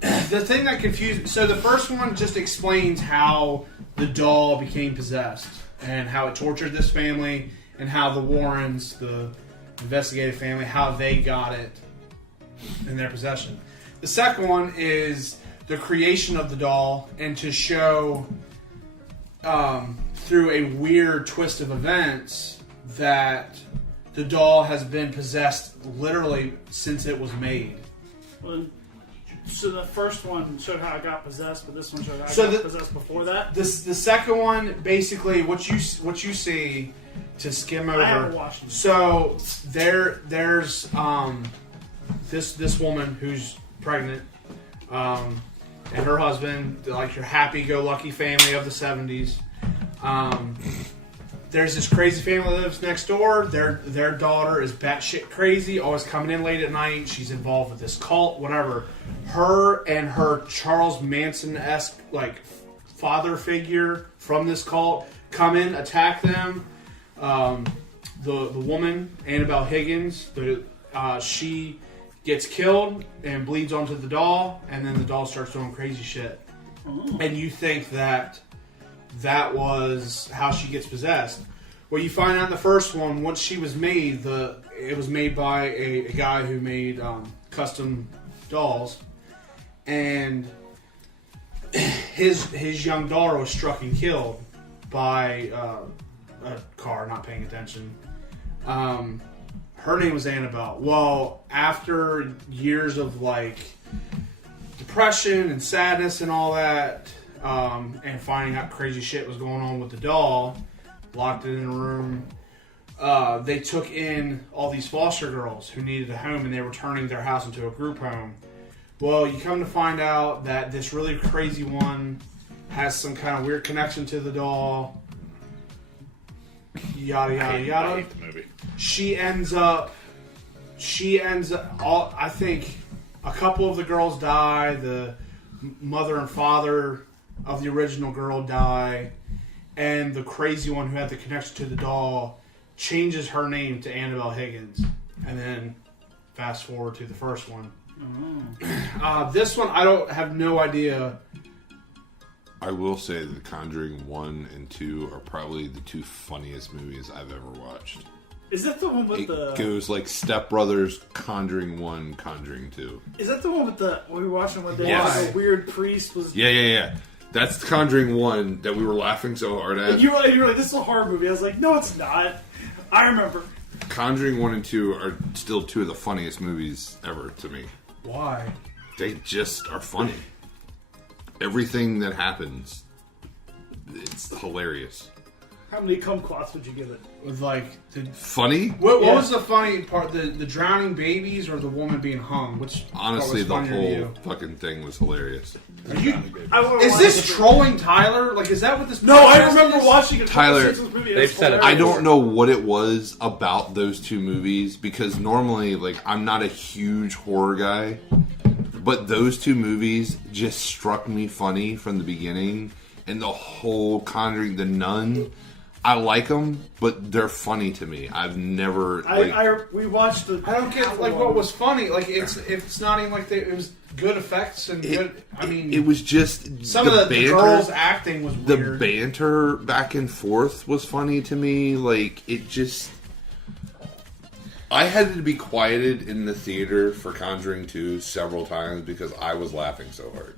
The thing that confused me... So the first one just explains how the doll became possessed. And how it tortured this family. And how the Warrens, the investigative family, how they got it in their possession. The second one is the creation of the doll. And to show... through a weird twist of events that the doll has been possessed literally since it was made. Well, So the first one showed how I got possessed, but this one showed how I got possessed before that. The second one, basically, what you see to skim over. I haven't watched it. So there's this woman who's pregnant, and her husband, like your happy-go-lucky family of the 70s. There's this crazy family that lives next door. Their daughter is batshit crazy, always coming in late at night. She's involved with this cult, whatever. Her and her Charles Manson-esque like father figure from this cult come in, attack them. The woman, Annabelle Higgins, she gets killed and bleeds onto the doll, and then the doll starts doing crazy shit. Oh. And you think that was how she gets possessed. Well, you find out in the first one, once she was made, it was made by a guy who made custom dolls, and his young daughter was struck and killed by a car not paying attention. Her name was Annabelle. Well, after years of like depression and sadness and all that, and finding out crazy shit was going on with the doll, locked it in a room, they took in all these foster girls who needed a home, and they were turning their house into a group home. Well, you come to find out that this really crazy one has some kind of weird connection to the doll. Yada yada yada. I hate the movie. She ends up. I think a couple of the girls die. The mother and father of the original girl die, and the crazy one who had the connection to the doll changes her name to Annabelle Higgins. And then fast forward to the first one. This one, I don't have no idea. I will say that Conjuring 1 and 2 are probably the two funniest movies I've ever watched. Is that the one with It goes like Step Brothers, Conjuring 1, Conjuring 2. Is that the one with we were watching one day? Yes. Like a weird priest was. Yeah. That's Conjuring 1 that we were laughing so hard at. And you were like, this is a horror movie. I was like, no, it's not. I remember. Conjuring 1 and 2 are still two of the funniest movies ever to me. Why? They just are funny. Everything that happens, it's hilarious. How many kumquats would you give it? With like Funny? what was the funny part? The drowning babies or the woman being hung? Which Honestly, the part was funnier to whole fucking thing was hilarious. Is this trolling Tyler? Like, is that what this? No, I podcast remember is? watching a Tyler, Simpsons movie. they've said it. I don't know what it was about those two movies, because normally, like, I'm not a huge horror guy, but those two movies just struck me funny from the beginning, and the whole Conjuring, The Nun, I like them, but they're funny to me. I've never. We watched the. I don't get like what was funny. Like it's not even like it was good effects and good. I mean, it was just some of the girls' acting was weird. The banter back and forth was funny to me. Like, it just. I had to be quieted in the theater for Conjuring 2 several times because I was laughing so hard.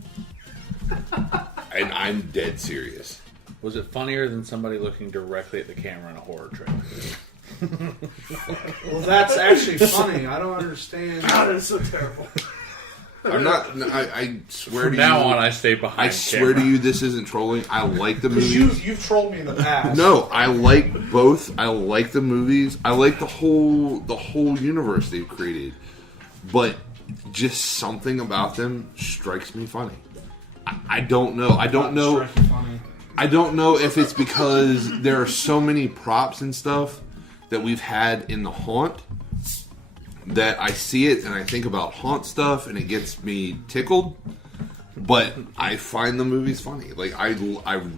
And I'm dead serious. Was it funnier than somebody looking directly at the camera in a horror trailer? Well, that's actually funny. I don't understand. God, it's so terrible. I'm not. I swear From to now you. on, I stay behind. I swear to you, this isn't trolling. I like the movies. You've trolled me in the past. No, I like both. I like the movies. I like the whole universe they've created. But just something about them strikes me funny. I don't know. I don't know. I don't know if it's because there are so many props and stuff that we've had in the Haunt that I see it and I think about Haunt stuff and it gets me tickled. But I find the movies funny. Like, I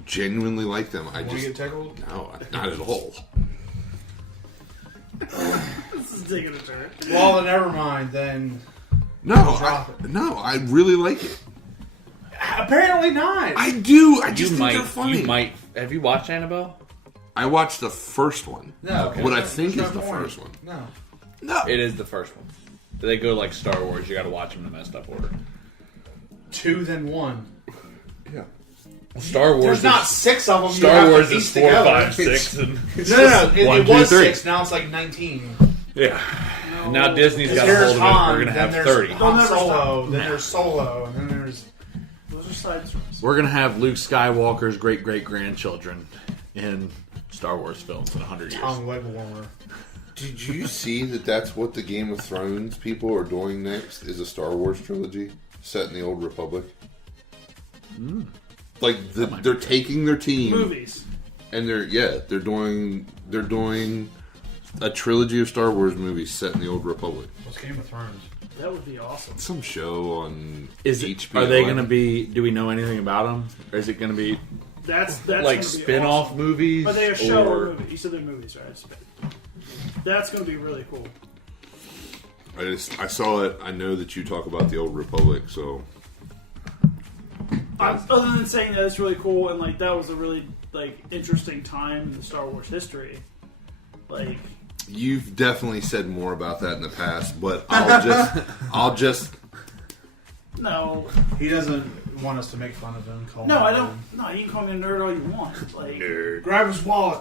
genuinely like them. I Want just to get tickled? No, not at all. This is taking a turn. Well, then never mind. Then No, I really like it. apparently not. I do. I just think they're funny. You might. Have you watched Annabelle? I watched the first one. No. Okay. What I think There's is no the point. first one. No. It is the first one. They go like Star Wars. You got to watch them in a messed up order. 2 then 1. Yeah. Star Wars. There's not 6 of them. Star Wars is 4, 5, 6, and No. It 1, 2, was 3. 6. Now it's like 19. Yeah. And now Disney's got a There's hold of it. Han, We're going to then have there's 30. Han never Solo, stop. then there's Solo, and then there's... Those are side stories. We're going to have Luke Skywalker's great-great-grandchildren in Star Wars films in 100 years. Tom leg warmer. Did you see that that's what the Game of Thrones people are doing next? Is a Star Wars trilogy set in the Old Republic? Like they're taking their team Movies. and they're doing a trilogy of Star Wars movies set in the Old Republic. What's Game of Thrones? That would be awesome. Some show on Is HBO. Are they going to be... Do we know anything about them? Or is it going to be That's like gonna be spin-off awesome. movies? Are they a show or or- a movie? You said they're movies, right? That's going to be really cool. I saw it. I know that you talk about the Old Republic, so Other than saying that it's really cool and like that was a really like interesting time in the Star Wars history. Like you've definitely said more about that in the past. But I'll just. no, He doesn't want us to make fun of him. Call no, him I don't. No, you can call me a nerd all you want. Like Grab his wallet.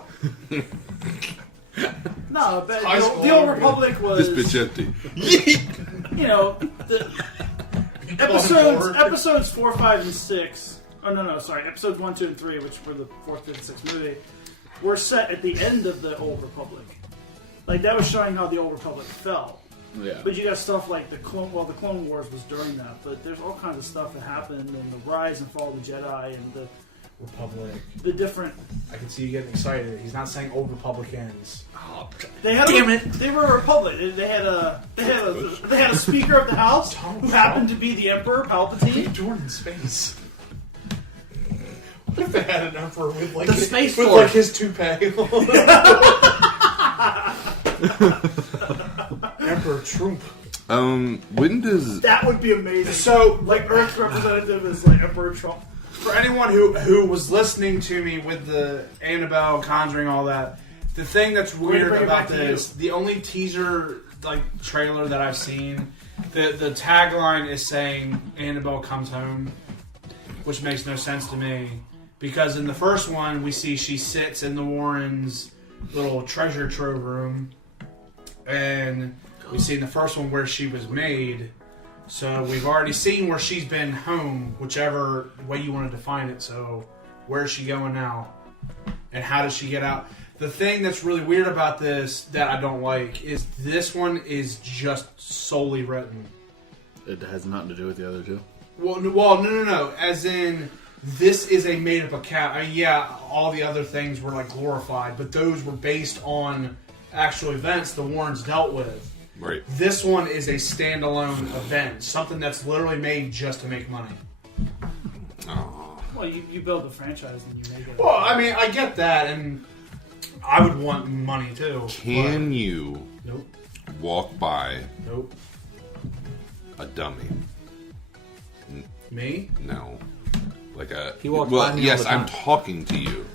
no, but High school the Old overview. Republic was This bitch empty. you know the episodes 4, 5, and 6. Oh no, sorry, episodes 1, 2, and 3, which were the 4th, 5th, 6th movie, were set at the end of the Old Republic. Like that was showing how the Old Republic fell. Yeah. But you got stuff like the Clone Wars was during that. But there's all kinds of stuff that happened, and the rise and fall of the Jedi, and Republic. the different. I can see you getting excited. He's not saying Old Republicans. They had Damn it. They were a republic. They had a Speaker of the House who happened to be the Emperor Palpatine. Jordan in space. What if they had an emperor with like The Space with Force. like his toupee? Emperor Trump. When does That would be amazing. So, Like Earth's representative is like Emperor Trump. for anyone who was listening to me with the Annabelle, Conjuring, all that, the thing that's weird bring it about back to this, the only teaser like trailer that I've seen, the tagline is saying Annabelle comes home, which makes no sense to me. Because in the first one, we see she sits in the Warrens' little treasure trove room, and we see in the first one where she was made. So we've already seen where she's been home, whichever way you want to define it. So where is she going now? And how does she get out? The thing that's really weird about this that I don't like is this one is just solely written. It has nothing to do with the other two. Well, no. As in, this is a made-up account. I mean, yeah, all the other things were like glorified, but those were based on actual events the Warrens dealt with. right? This one is a standalone event, something that's literally made just to make money. Oh. Well, you build the franchise and you make it. Well, I mean, I get that, and I would want money too. Can you but nope, walk by nope. a dummy? Me? No, like a. He walks well, by me all yes, the I'm time. talking to you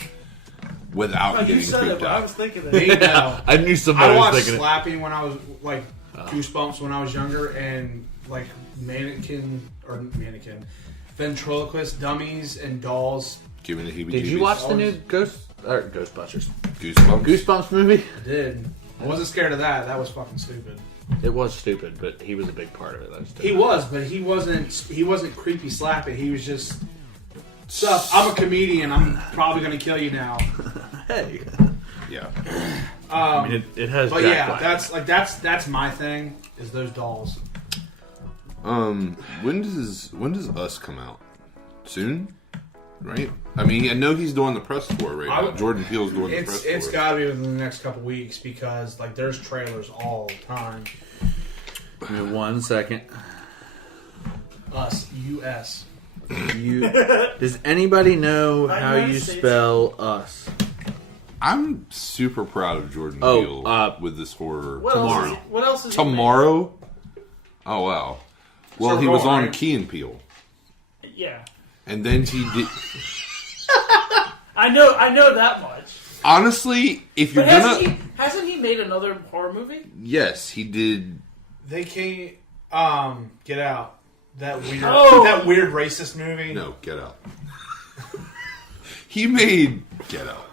without Oh, you getting said it, creeped but I out. was thinking Me? that. No. I knew somebody I was watched thinking it. Slapping when I was like Goosebumps when I was younger, and like ventriloquist dummies and dolls. Give me the heebie-jeebies. Did you watch the new Ghostbusters? Goosebumps? Goosebumps movie? I did. I wasn't scared of that. That was fucking stupid. It was stupid, but he was a big part of it. That was He was, but he wasn't creepy slapping. He was just stuff. I'm a comedian. I'm probably gonna kill you now. Hey. Yeah. I mean, it has. But Jack yeah, Black. that's my thing. Is those dolls. When does Us come out? Soon? Right? I mean, I know he's doing the press tour right now. Jordan Peele's doing the press tour. It's got to be within the next couple weeks because like there's trailers all the time. Give me 1 second. Us, U.S. Does anybody know how United you States. spell us? I'm super proud of Jordan Oh, Peele with this horror. What Tomorrow. Else what else is Tomorrow? Oh, wow. Well, So he was wrong, on right? Key and Peele. Yeah, And then he did... I know that much. Honestly, if you're But gonna... hasn't he made another horror movie? Yes, he did... They can't Get Out. That weird, Oh. that weird racist movie. No, Get Out. He made Get Out.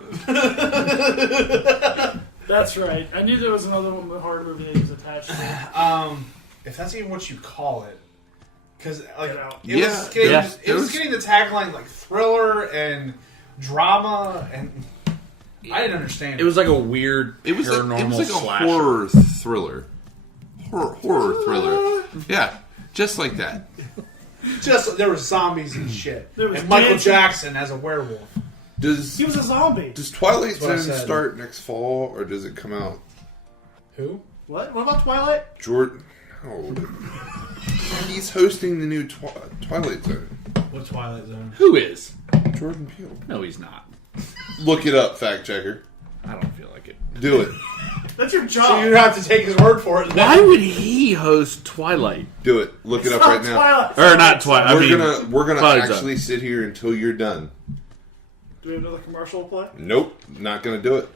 That's right. I knew there was another one, horror movie that he was attached to. If that's even what you call it. Because like, You know. it was getting the tagline like thriller and drama, and I didn't understand it. It was like a weird It was paranormal like a slasher. horror thriller. Horror thriller. Yeah, just like that. Just there was zombies and shit. There was and Michael dancing. Jackson as a werewolf. He was a zombie. Does Twilight That's what I Zone said. start next fall, or does it come out? Who? What? What about Twilight? Jordan? No. He's hosting the new Twilight Zone. What Twilight Zone? Who is? Jordan Peele. No, he's not. Look it up, fact checker. I don't feel like it. Do it. That's your job. So you have to take his word for it. Why would he host Twilight? Do it. Look it up right now. Twilight. Or not Twilight. We're gonna Twilight Zone. actually sit here until you're done. Do we have another commercial to play? Nope, not gonna do it.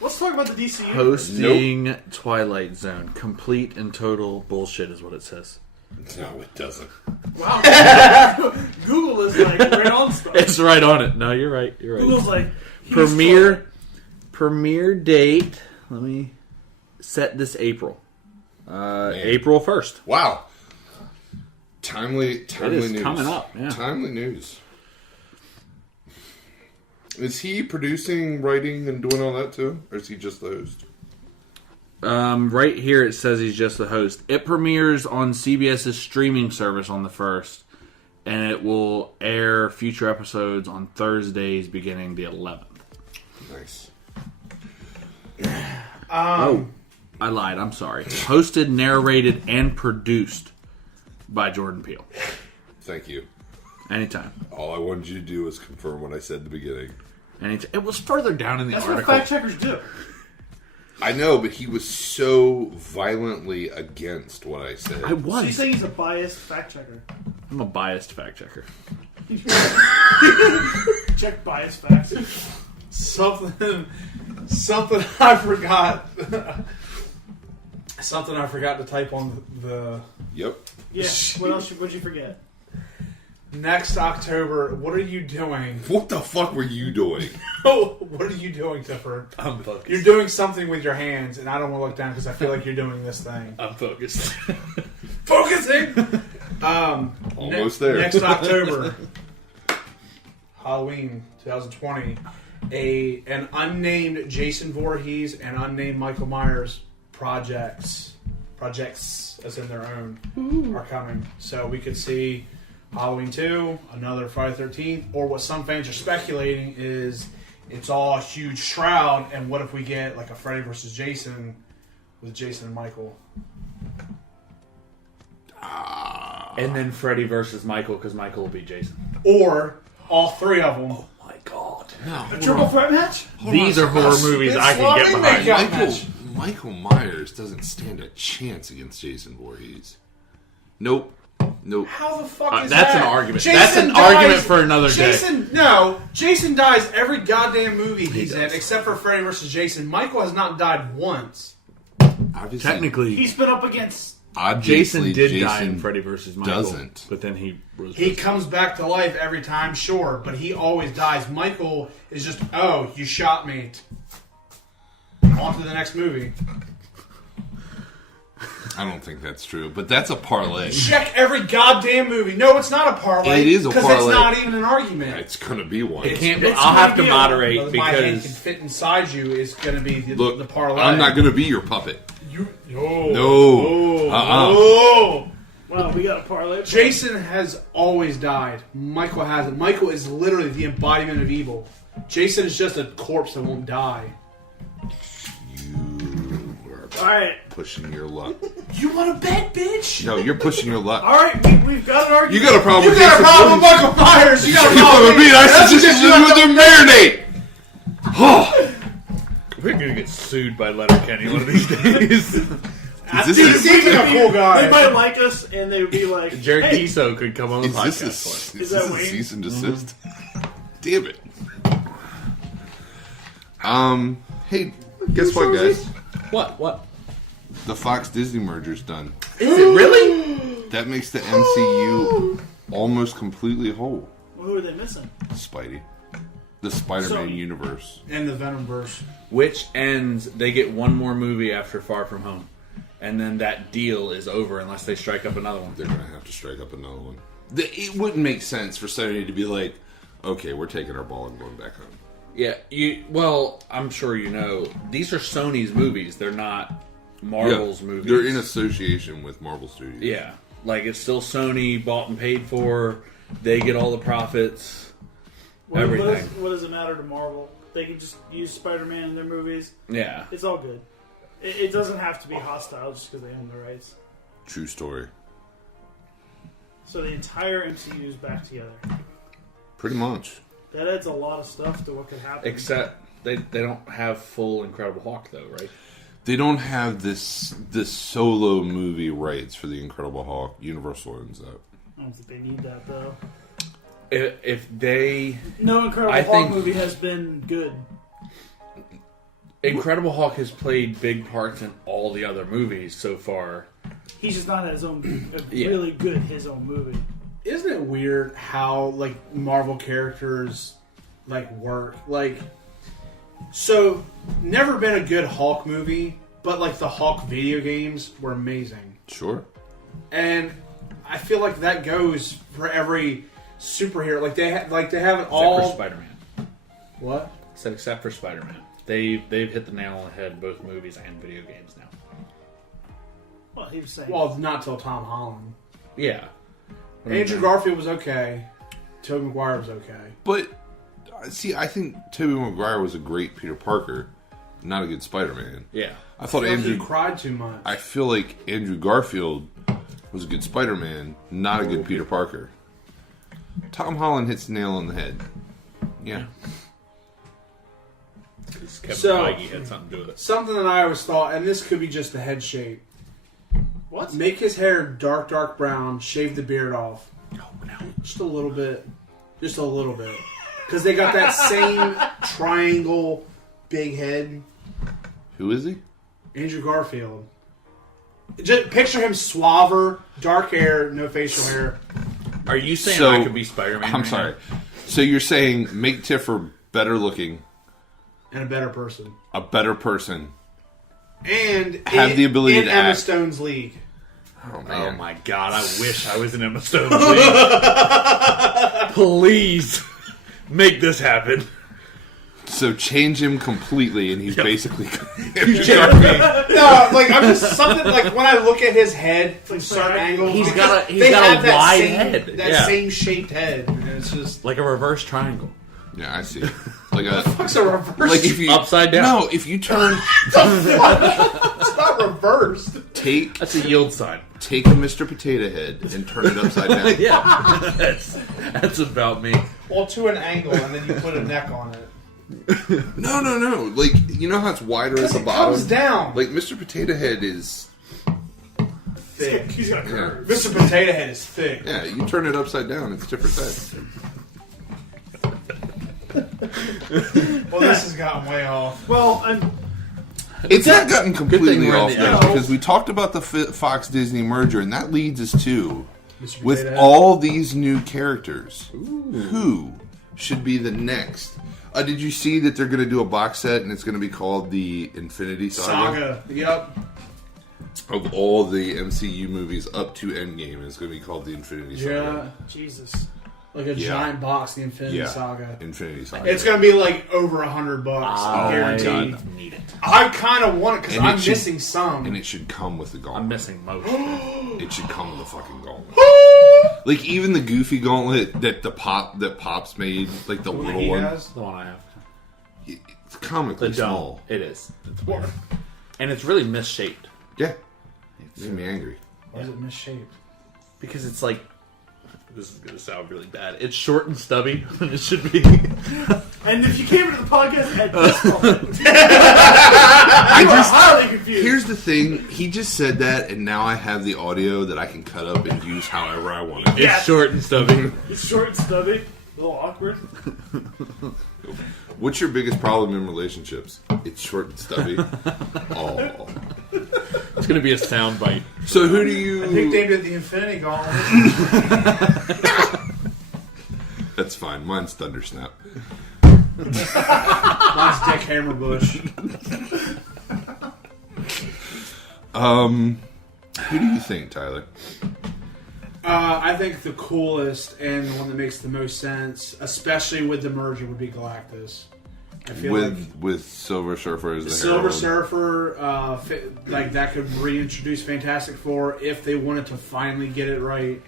Let's talk about the DC universe. Hosting Twilight Zone. Complete and total bullshit is what it says. No, it doesn't. Wow. Google is like right on stuff. It's right on it. No, you're right. You're right. Google's like Premiere date. Let me set this April. April 1st. Wow. Timely It is news. coming up. Yeah. Timely news. Is he producing, writing, and doing all that too? Or is he just the host? Right here it says he's just the host. It premieres on CBS's streaming service on the 1st, and it will air future episodes on Thursdays beginning the 11th. Nice. I lied. I'm sorry. Hosted, narrated, and produced by Jordan Peele. Thank you. Anytime. All I wanted you to do was confirm what I said at the beginning. Anytime. It was further down in the That's what article. fact checkers do. I know, but he was so violently against what I said. I So you was. say he's a biased fact checker. I'm a biased fact checker. Check biased facts. Something I forgot. Something I forgot to type on the Yep. Yeah. What else? What'd you forget? next October. What are you doing? What the fuck were you doing? What are you doing, Tipper? I'm focused. You're doing something with your hands, and I don't want to look down because I feel like you're doing this thing. I'm focused. Focusing. Almost there. Next October, Halloween 2020, an unnamed Jason Voorhees and unnamed Michael Myers projects as in their own are coming. So we could see Halloween 2, another Friday the 13th, or what some fans are speculating is it's all a huge shroud, and what if we get like a Freddy versus Jason with Jason and Michael? And then Freddy versus Michael, because Michael will be Jason. Or all three of them. Oh my god. A triple threat match? These are horror movies I can get behind. Michael Myers doesn't stand a chance against Jason Voorhees. Nope. How the fuck is That's that? an argument. Jason That's an dies- argument for another day. Jason dies every goddamn movie he's in, does. except for Freddy vs. Jason. Michael has not died once. Obviously, Technically, He's been up against. Jason obviously, did Jason die in Freddy versus Michael. Doesn't. But then he was... He comes back to life every time, sure, but he always dies. Michael is just, oh, you shot me. On to the next movie. I don't think that's true, but that's a parlay. Check every goddamn movie. No, it's not a parlay. It is a Because parlay. it's not even an argument. It's gonna be one. It can't be, It's I'll have to gonna be a- moderate My hand can because... fit inside you is going to be the Look, parlay. I'm not gonna be your puppet. No. No. Oh. Well, we got a parlay. Jason has always died. Michael hasn't. Michael is literally the embodiment of evil. Jason is just a corpse that won't die. You are All right. pushing your luck. You want to bet, bitch? No, you're pushing your luck. All right. We've got an argument. You got a problem You with got a Jason problem with Voorhees? Michael Myers. You got a You problem with me? I That's suggested because you you with the marinade. Oh, We're going to get sued by Letterkenny one of these days. is He this seems like a cool guy. They might like us, and they would be like, Jared hey, Kiso could come on the is podcast this for us. a, Is that a Wayne? cease and desist? Damn it. Hey, guess what, guys? What? The Fox Disney merger's done. Is it really? That makes the MCU almost completely whole. well, who are they missing? Spidey. The Spider-Man So- universe. And the Venomverse. Which ends, they get one more movie after Far From Home. And then that deal is over unless they strike up another one. They're going to have to strike up another one. It wouldn't make sense for Sony to be like, okay, we're taking our ball and going back home. Yeah, well, I'm sure you know, these are Sony's movies. They're not Marvel's movies. They're in association with Marvel Studios. Yeah, like it's still Sony, bought and paid for. They get all the profits. Everything. What does it matter to Marvel? They can just use Spider-Man in their movies. Yeah. It's all good. It doesn't have to be hostile just because they own the rights. True story. So the entire MCU is back together. Pretty much. That adds a lot of stuff to what could happen. Except they don't have full Incredible Hulk though, right? They don't have this solo movie rights for the Incredible Hulk. Universal owns that. I don't think they need that though. If they... No Incredible I Hulk think- movie has been good. Incredible Hulk has played big parts in all the other movies so far. He's just not his own Yeah. really good his own movie. Isn't it weird how like Marvel characters like work? Like, so never been a good Hulk movie, but like the Hulk video games were amazing, Sure. and I feel like that goes for every superhero. Like they have it all. Except for Spider-Man. What? Said except for Spider-Man. They've hit the nail on the head, both movies and video games now. Well, he was saying. Well, not till Tom Holland. Yeah. Andrew Garfield was okay. Tobey Maguire was okay. But, see, I think Tobey Maguire was a great Peter Parker, not a good Spider-Man. Yeah. I thought He Andrew... cried too much. I feel like Andrew Garfield was a good Spider-Man, not a good Peter Parker. Tom Holland hits the nail on the head. Yeah. Kevin So- Feige had something to do with it. Something that I always thought, and this could be just the head shape. What? Make his hair dark brown, shave the beard off. Oh, no. Just a little bit. Just a little bit. Because they got that same triangle big head. Who is he? Andrew Garfield. Just picture him suaver, dark hair, no facial hair. Are you saying So- I could be Spider-Man? I'm right sorry. now? So you're saying make Tiffer better looking, And a better person. a better person. And Have the ability in to Emma act. Stone's league. Oh, Oh man. my god, I wish I was in Emma Stone's league. Please make this happen. So change him completely, and he's basically... No, like I'm just something like when I look at his head from certain angles, He's because got a they have that wide same, head. that Yeah. same shaped head. And it's just Like a reverse triangle. Yeah, I see. Like a... it's a reverse. Like if you... Upside down. No, if you turn... It's not reversed. Take That's a yield sign. a Mr. Potato Head and turn it upside down. Yeah. that's about me. Well, to an angle, and then you put a neck on it. No. Like, you know how it's wider at the It bottom? comes down. Like, Mr. Potato Head is... Thick. He's got a curve. Mr. Potato Head is thick. Yeah, you turn it upside down, it's a different head. Well, this has gotten way off. Well, It's not gotten completely we're in off the though, house. because we talked about the Fox Disney merger, and that leads us to, Mr. with Potato Head. all these new characters, who should be the next? Did you see that they're going to do a box set, and it's going to be called the Infinity Saga? Yep. Of all the MCU movies up to Endgame, it's going to be called the Infinity Saga. Yeah. Jesus. Like a giant box, the Infinity Saga. Infinity Saga. It's gonna be like over $100, guaranteed. God, need it. I kind of want it because And it I'm should- missing some. And it should come with the gauntlet. I'm missing most. It should come with a fucking gauntlet. Like even the goofy gauntlet that Pops made, like the little He one, has. The one I have. it's comically The small. dome. It is. It's weird. And it's really misshaped. Yeah, it made me angry. Why is it misshaped? Because it's like... This is going to sound really bad. It's short and stubby, and it should be... And if you came into the podcast at this moment, I you are just highly confused. here's the thing. He just said that, and now I have the audio that I can cut up and use however I want it. It's short and stubby. It's short and stubby, a little awkward. What's your biggest problem in relationships? It's short and stubby. Oh, It's going to be a sound bite. so who do you? I nicknamed it the Infinity Gauntlet. That's fine. Mine's Thundersnap. Mine's Dick Hammerbush. Who do you think, Tyler? I think the coolest and the one that makes the most sense, especially with the merger, would be Galactus. I feel with Silver Surfer as the Silver Herald. Surfer, like that could reintroduce Fantastic Four if they wanted to finally get it right.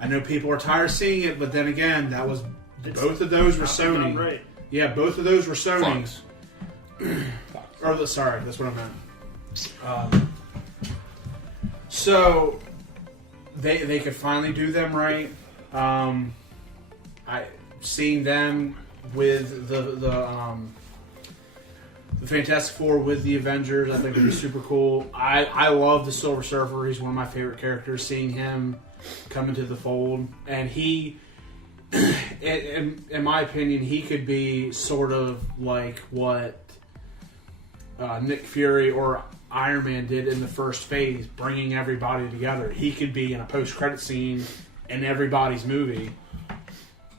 I know people are tired of seeing it, but then again, both of those were Sony. Right. Yeah, both of those were Sony. Fox. Sorry, that's what I meant. So they could finally do them right. Seeing them with the Fantastic Four with the Avengers, I think would be super cool. I love the Silver Surfer. He's one of my favorite characters. Seeing him come into the fold, and he, in my opinion, he could be sort of like what Nick Fury or Iron Man did in the first phase, bringing everybody together. He could be in a post-credit scene in everybody's movie.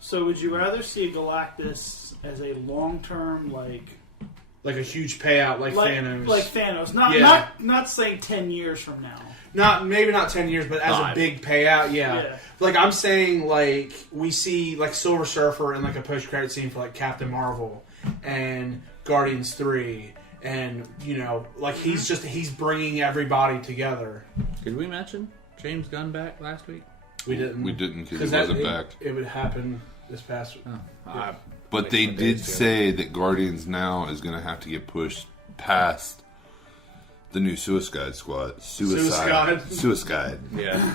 So would you rather see Galactus as a long-term, like a huge payout, like Thanos? Like Thanos. Not saying 10 years from now. Maybe not 10 years, but as a big payout, yeah. Like, I'm saying, like, we see, like, Silver Surfer in, like, a post-credit scene for, like, Captain Marvel and Guardians 3. And, you know, like, he's bringing everybody together. Did we mention James Gunn back last week? We didn't. We didn't because he wasn't back. It would happen this past week. Oh. But they did say that Guardians now is going to have to get pushed past the new Suicide Squad. Suicide. Yeah.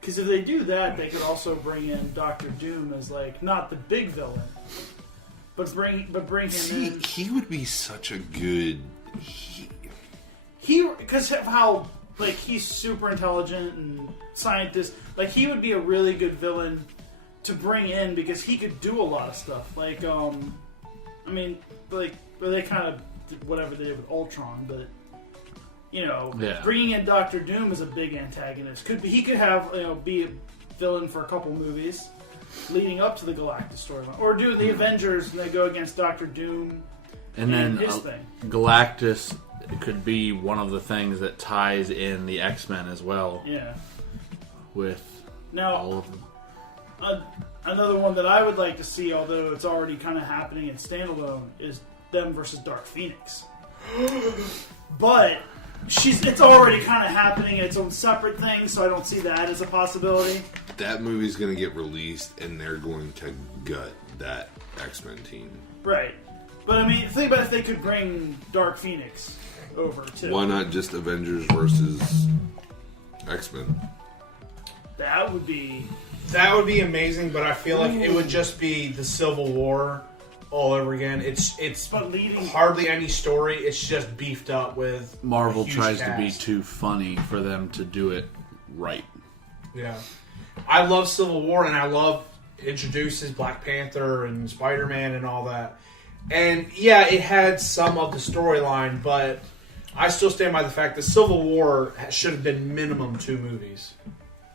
Because if they do that, they could also bring in Doctor Doom as, like, not the big villain, but bring him in. He would be such a good. Because of how, like, he's super intelligent and scientist. Like, he would be a really good villain to bring in because he could do a lot of stuff. Like, I mean, like, well, they kind of did whatever they did with Ultron, but, you know, bringing in Doctor Doom as a big antagonist he could have, you know, be a villain for a couple movies leading up to the Galactus storyline, or do the Avengers and they go against Doctor Doom and then his thing. Galactus could be one of the things that ties in the X-Men as well. Yeah. With all of them. Another one that I would like to see, although it's already kind of happening in standalone, is them versus Dark Phoenix. But it's already kind of happening in its own separate thing, so I don't see that as a possibility. That movie's going to get released, and they're going to gut that X-Men team. Right. But I mean, think about if they could bring Dark Phoenix over too. Why not just Avengers versus X-Men? That would be amazing, but I feel like it would just be the Civil War all over again. It's hardly any story. It's just beefed up with Marvel a huge tries cast. to be too funny for them to do it right. Yeah. I love Civil War, and I love introduces Black Panther and Spider-Man and all that. And yeah, it had some of the storyline, but I still stand by the fact that Civil War should have been minimum 2 movies.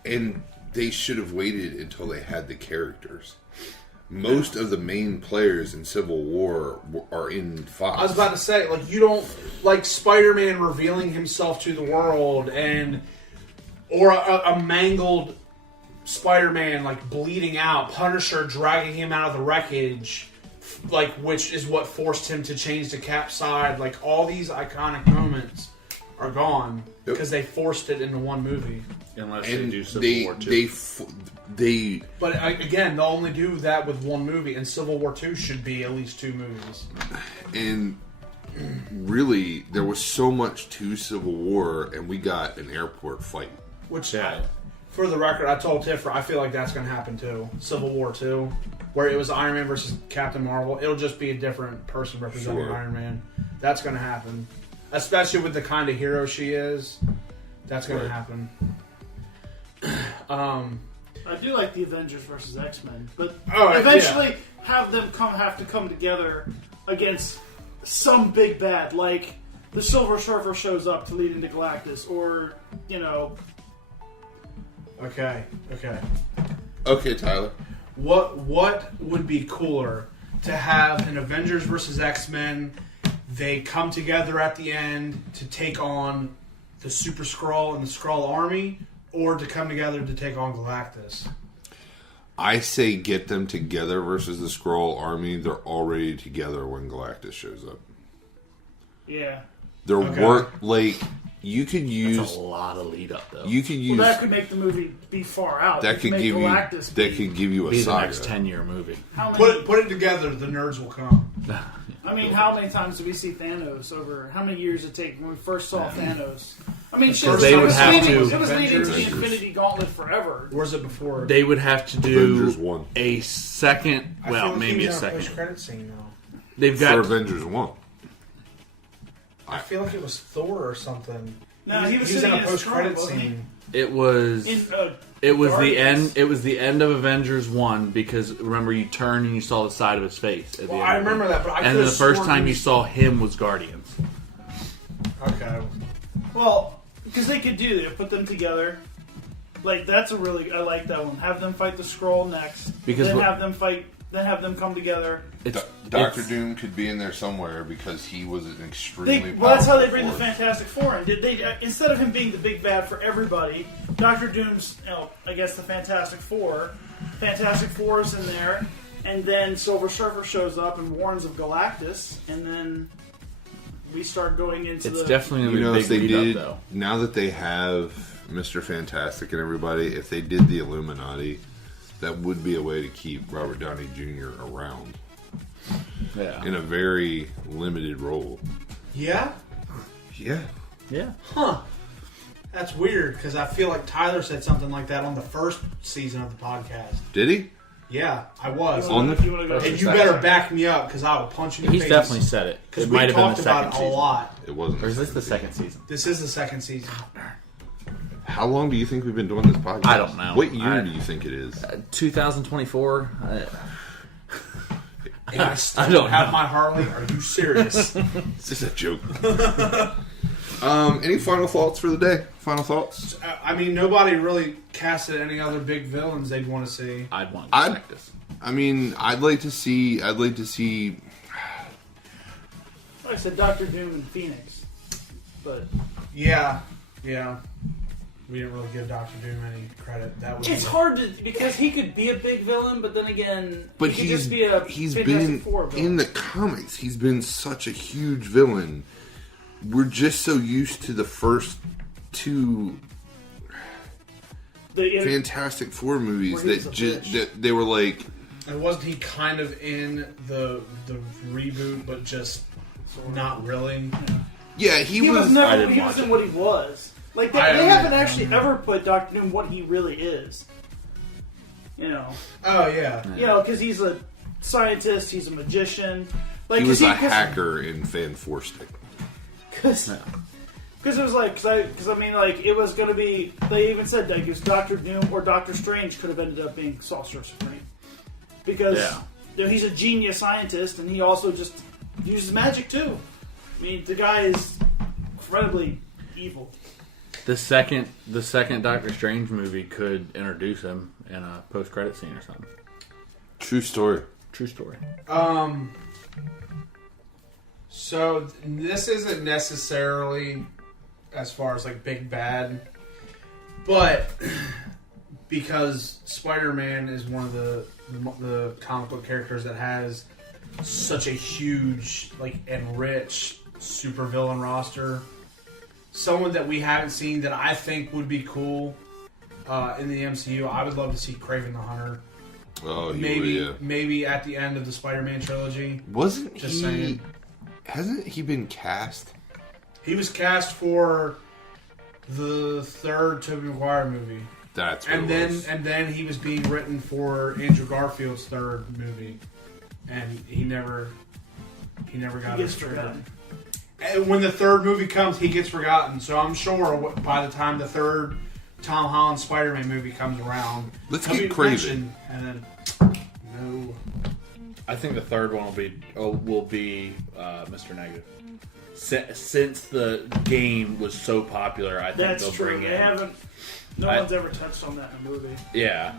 And they should have waited until they had the characters. Most of the main players in Civil War are in Fox. I was about to say, like, you don't like Spider-Man revealing himself to the world, or a mangled Spider-Man like bleeding out, Punisher dragging him out of the wreckage, like, which is what forced him to change to Cap's side. Like, all these iconic moments are gone because they forced it into one movie. Unless they do Civil War 2. But again, they'll only do that with one movie, and Civil War 2 should be at least 2 movies. And really, there was so much to Civil War, and we got an airport fight. Which, for the record, I told Tiffer, I feel like that's going to happen too. Civil War 2, where it was Iron Man versus Captain Marvel. It'll just be a different person representing Iron Man. That's going to happen. Especially with the kind of hero she is. That's going to happen. I do like the Avengers versus X-Men, but eventually have them have to come together against some big bad, like the Silver Surfer shows up to lead into Galactus, or, you know. Okay, Tyler. What would be cooler to have an Avengers versus X-Men. They come together at the end to take on the Super Skrull and the Skrull Army, or to come together to take on Galactus. I say get them together versus the Skrull Army. They're already together when Galactus shows up. Yeah. Their work, like, you could use... That's a lot of lead up, though. You could use... Well, that could make the movie be far out. That could give Galactus you... That could give you a be saga. the next 10-year movie. Put it together, the nerds will come. I mean, how many times did we see Thanos over... How many years did it take when we first saw Thanos? I mean, shit, they it would was have leading, to- it was leading to the Avengers. Infinity Gauntlet forever. Where's it before? They would have to Avengers do 1. a second... I Well, feel like maybe he a was in second. post-credit scene now. They've For got... Avengers 1. I feel like it was Thor or something. No, he was in sitting a in his post-credit throne, wasn't he? scene. It was... It was the end. It was the end of Avengers 1 because remember you turned and you saw the side of his face. At the Well, end I of it. remember that, but I And then could've the first sworn time he you was- saw him was Guardians. Okay. Well, because they could do that, put them together. Like that's a really, I like that one. Have them fight the Skrull next, Because then what- have them fight, then have them come together. Doctor Doom could be in there somewhere because he was an extremely Well, that's how they powerful bring the force. Fantastic Four in. Did they instead of him being the big bad for everybody, Doctor Doom's, I guess the Fantastic Four. Fantastic Four is in there, and then Silver Surfer shows up and warns of Galactus, and then we start going into It's the. definitely You a know, big if they lead did, up though. now that they have Mr. Fantastic and everybody, if they did the Illuminati, that would be a way to keep Robert Downey Jr. around Yeah. in a very limited role. Yeah? Yeah. Yeah. Huh. That's weird, because I feel like Tyler said something like that on the first season of the podcast. Did he? Yeah, I was. On the- If you want to go, And you better back me up, because I will punch you in the He's face. definitely said it. Because It we might have been the talked about second it a season. lot. It wasn't. Or is this the second second season? This is the second season. How long do you think we've been doing this podcast? I don't know. What year do you think it is? 2024. And I still I don't have know. my Harley. Are you serious? It's just a joke. Any final thoughts for the day? Final thoughts? I mean, nobody really casted any other big villains they'd want to see. I'd want I'd- Galactus. I mean, I'd like to see. like I said, Doctor Doom and Phoenix, but Yeah. We didn't really give Dr. Doom any credit. That was it's hard to because he could be a big villain, but then again, But he could just be a he's Fantastic been Four villain. in the comics. He's been such a huge villain. We're just so used to the first two Fantastic Four movies Where he was that a just bitch. that they were like. And wasn't he kind of in the reboot, but just not really? Yeah, He was. was never. I didn't He watch wasn't it. what he was. Like they I haven't don't actually know. ever put Doctor Doom what he really is. You know, Oh, yeah. because he's a scientist, he's a magician. Like he was a 'cause hacker in Fan Four Stick. Because it was like, because I mean, like it was going to be. They even said like it was Doctor Doom or Doctor Strange could have ended up being Sorcerer Supreme because he's a genius scientist and he also just uses magic too. I mean, the guy is incredibly evil. The second Doctor Strange movie could introduce him in a post-credit scene or something. True story. True story. So this isn't necessarily as far as like big bad, but because Spider-Man is one of the comic book characters that has such a huge like and rich supervillain roster, someone that we haven't seen that I think would be cool in the MCU. I would love to see Kraven the Hunter. Oh, yeah. Maybe at the end of the Spider-Man trilogy. Wasn't Just he? saying. Hasn't he been cast? He was cast for the third Tobey Maguire movie, That's what and it was. then he was being written for Andrew Garfield's third movie, and he never got He gets it. forgotten. And when the third movie comes, he gets forgotten. So I'm sure by the time the third Tom Holland Spider-Man movie comes around, Let's he'll get be Kraven. mentioned, and then no. I think the third one will be Mr. Negative. Since the game was so popular, I think That's they'll true. bring They in. haven't. No one's ever touched on that in a movie. Yeah,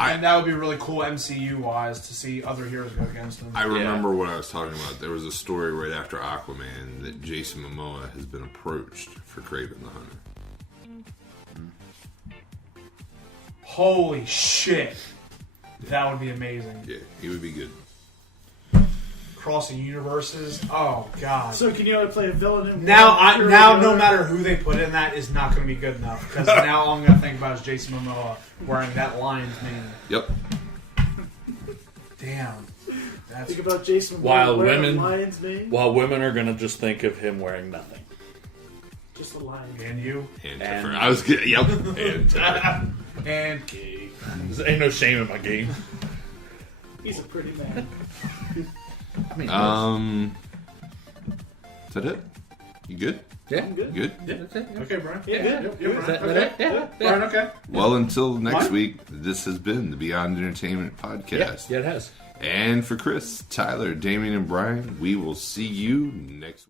And that would be really cool MCU-wise to see other heroes go against him. I remember what I was talking about. There was a story right after Aquaman that Jason Momoa has been approached for Kraven the Hunter. Holy shit. That would be amazing. Yeah, he would be good. Crossing universes. Oh, God. So can you only play a villain in Now, one no matter who they put in that is not going to be good enough. Because now all I'm going to think about is Jason Momoa wearing that lion's mane. Yep. Damn. That's Think about Jason Momoa While wearing women- a lion's mane. While women are gonna just think of him wearing nothing. Just a lion. and you And And- Tiffer. I was good. Yep. And Tiffer. and gay. There ain't no shame in my game. He's a pretty man. I mean, Is that it? You good? yeah, I'm good. Good? yeah, that's it. Yeah. Okay, Brian. Yeah, good. Yep, Good. Brian. Is that Okay. it? Yeah, yeah. Brian, okay. Well, until next Mine? week, this has been the Beyond Entertainment Yeah, podcast. yeah, it has. And for Chris, Tyler, Damien, and Brian, we will see you next week.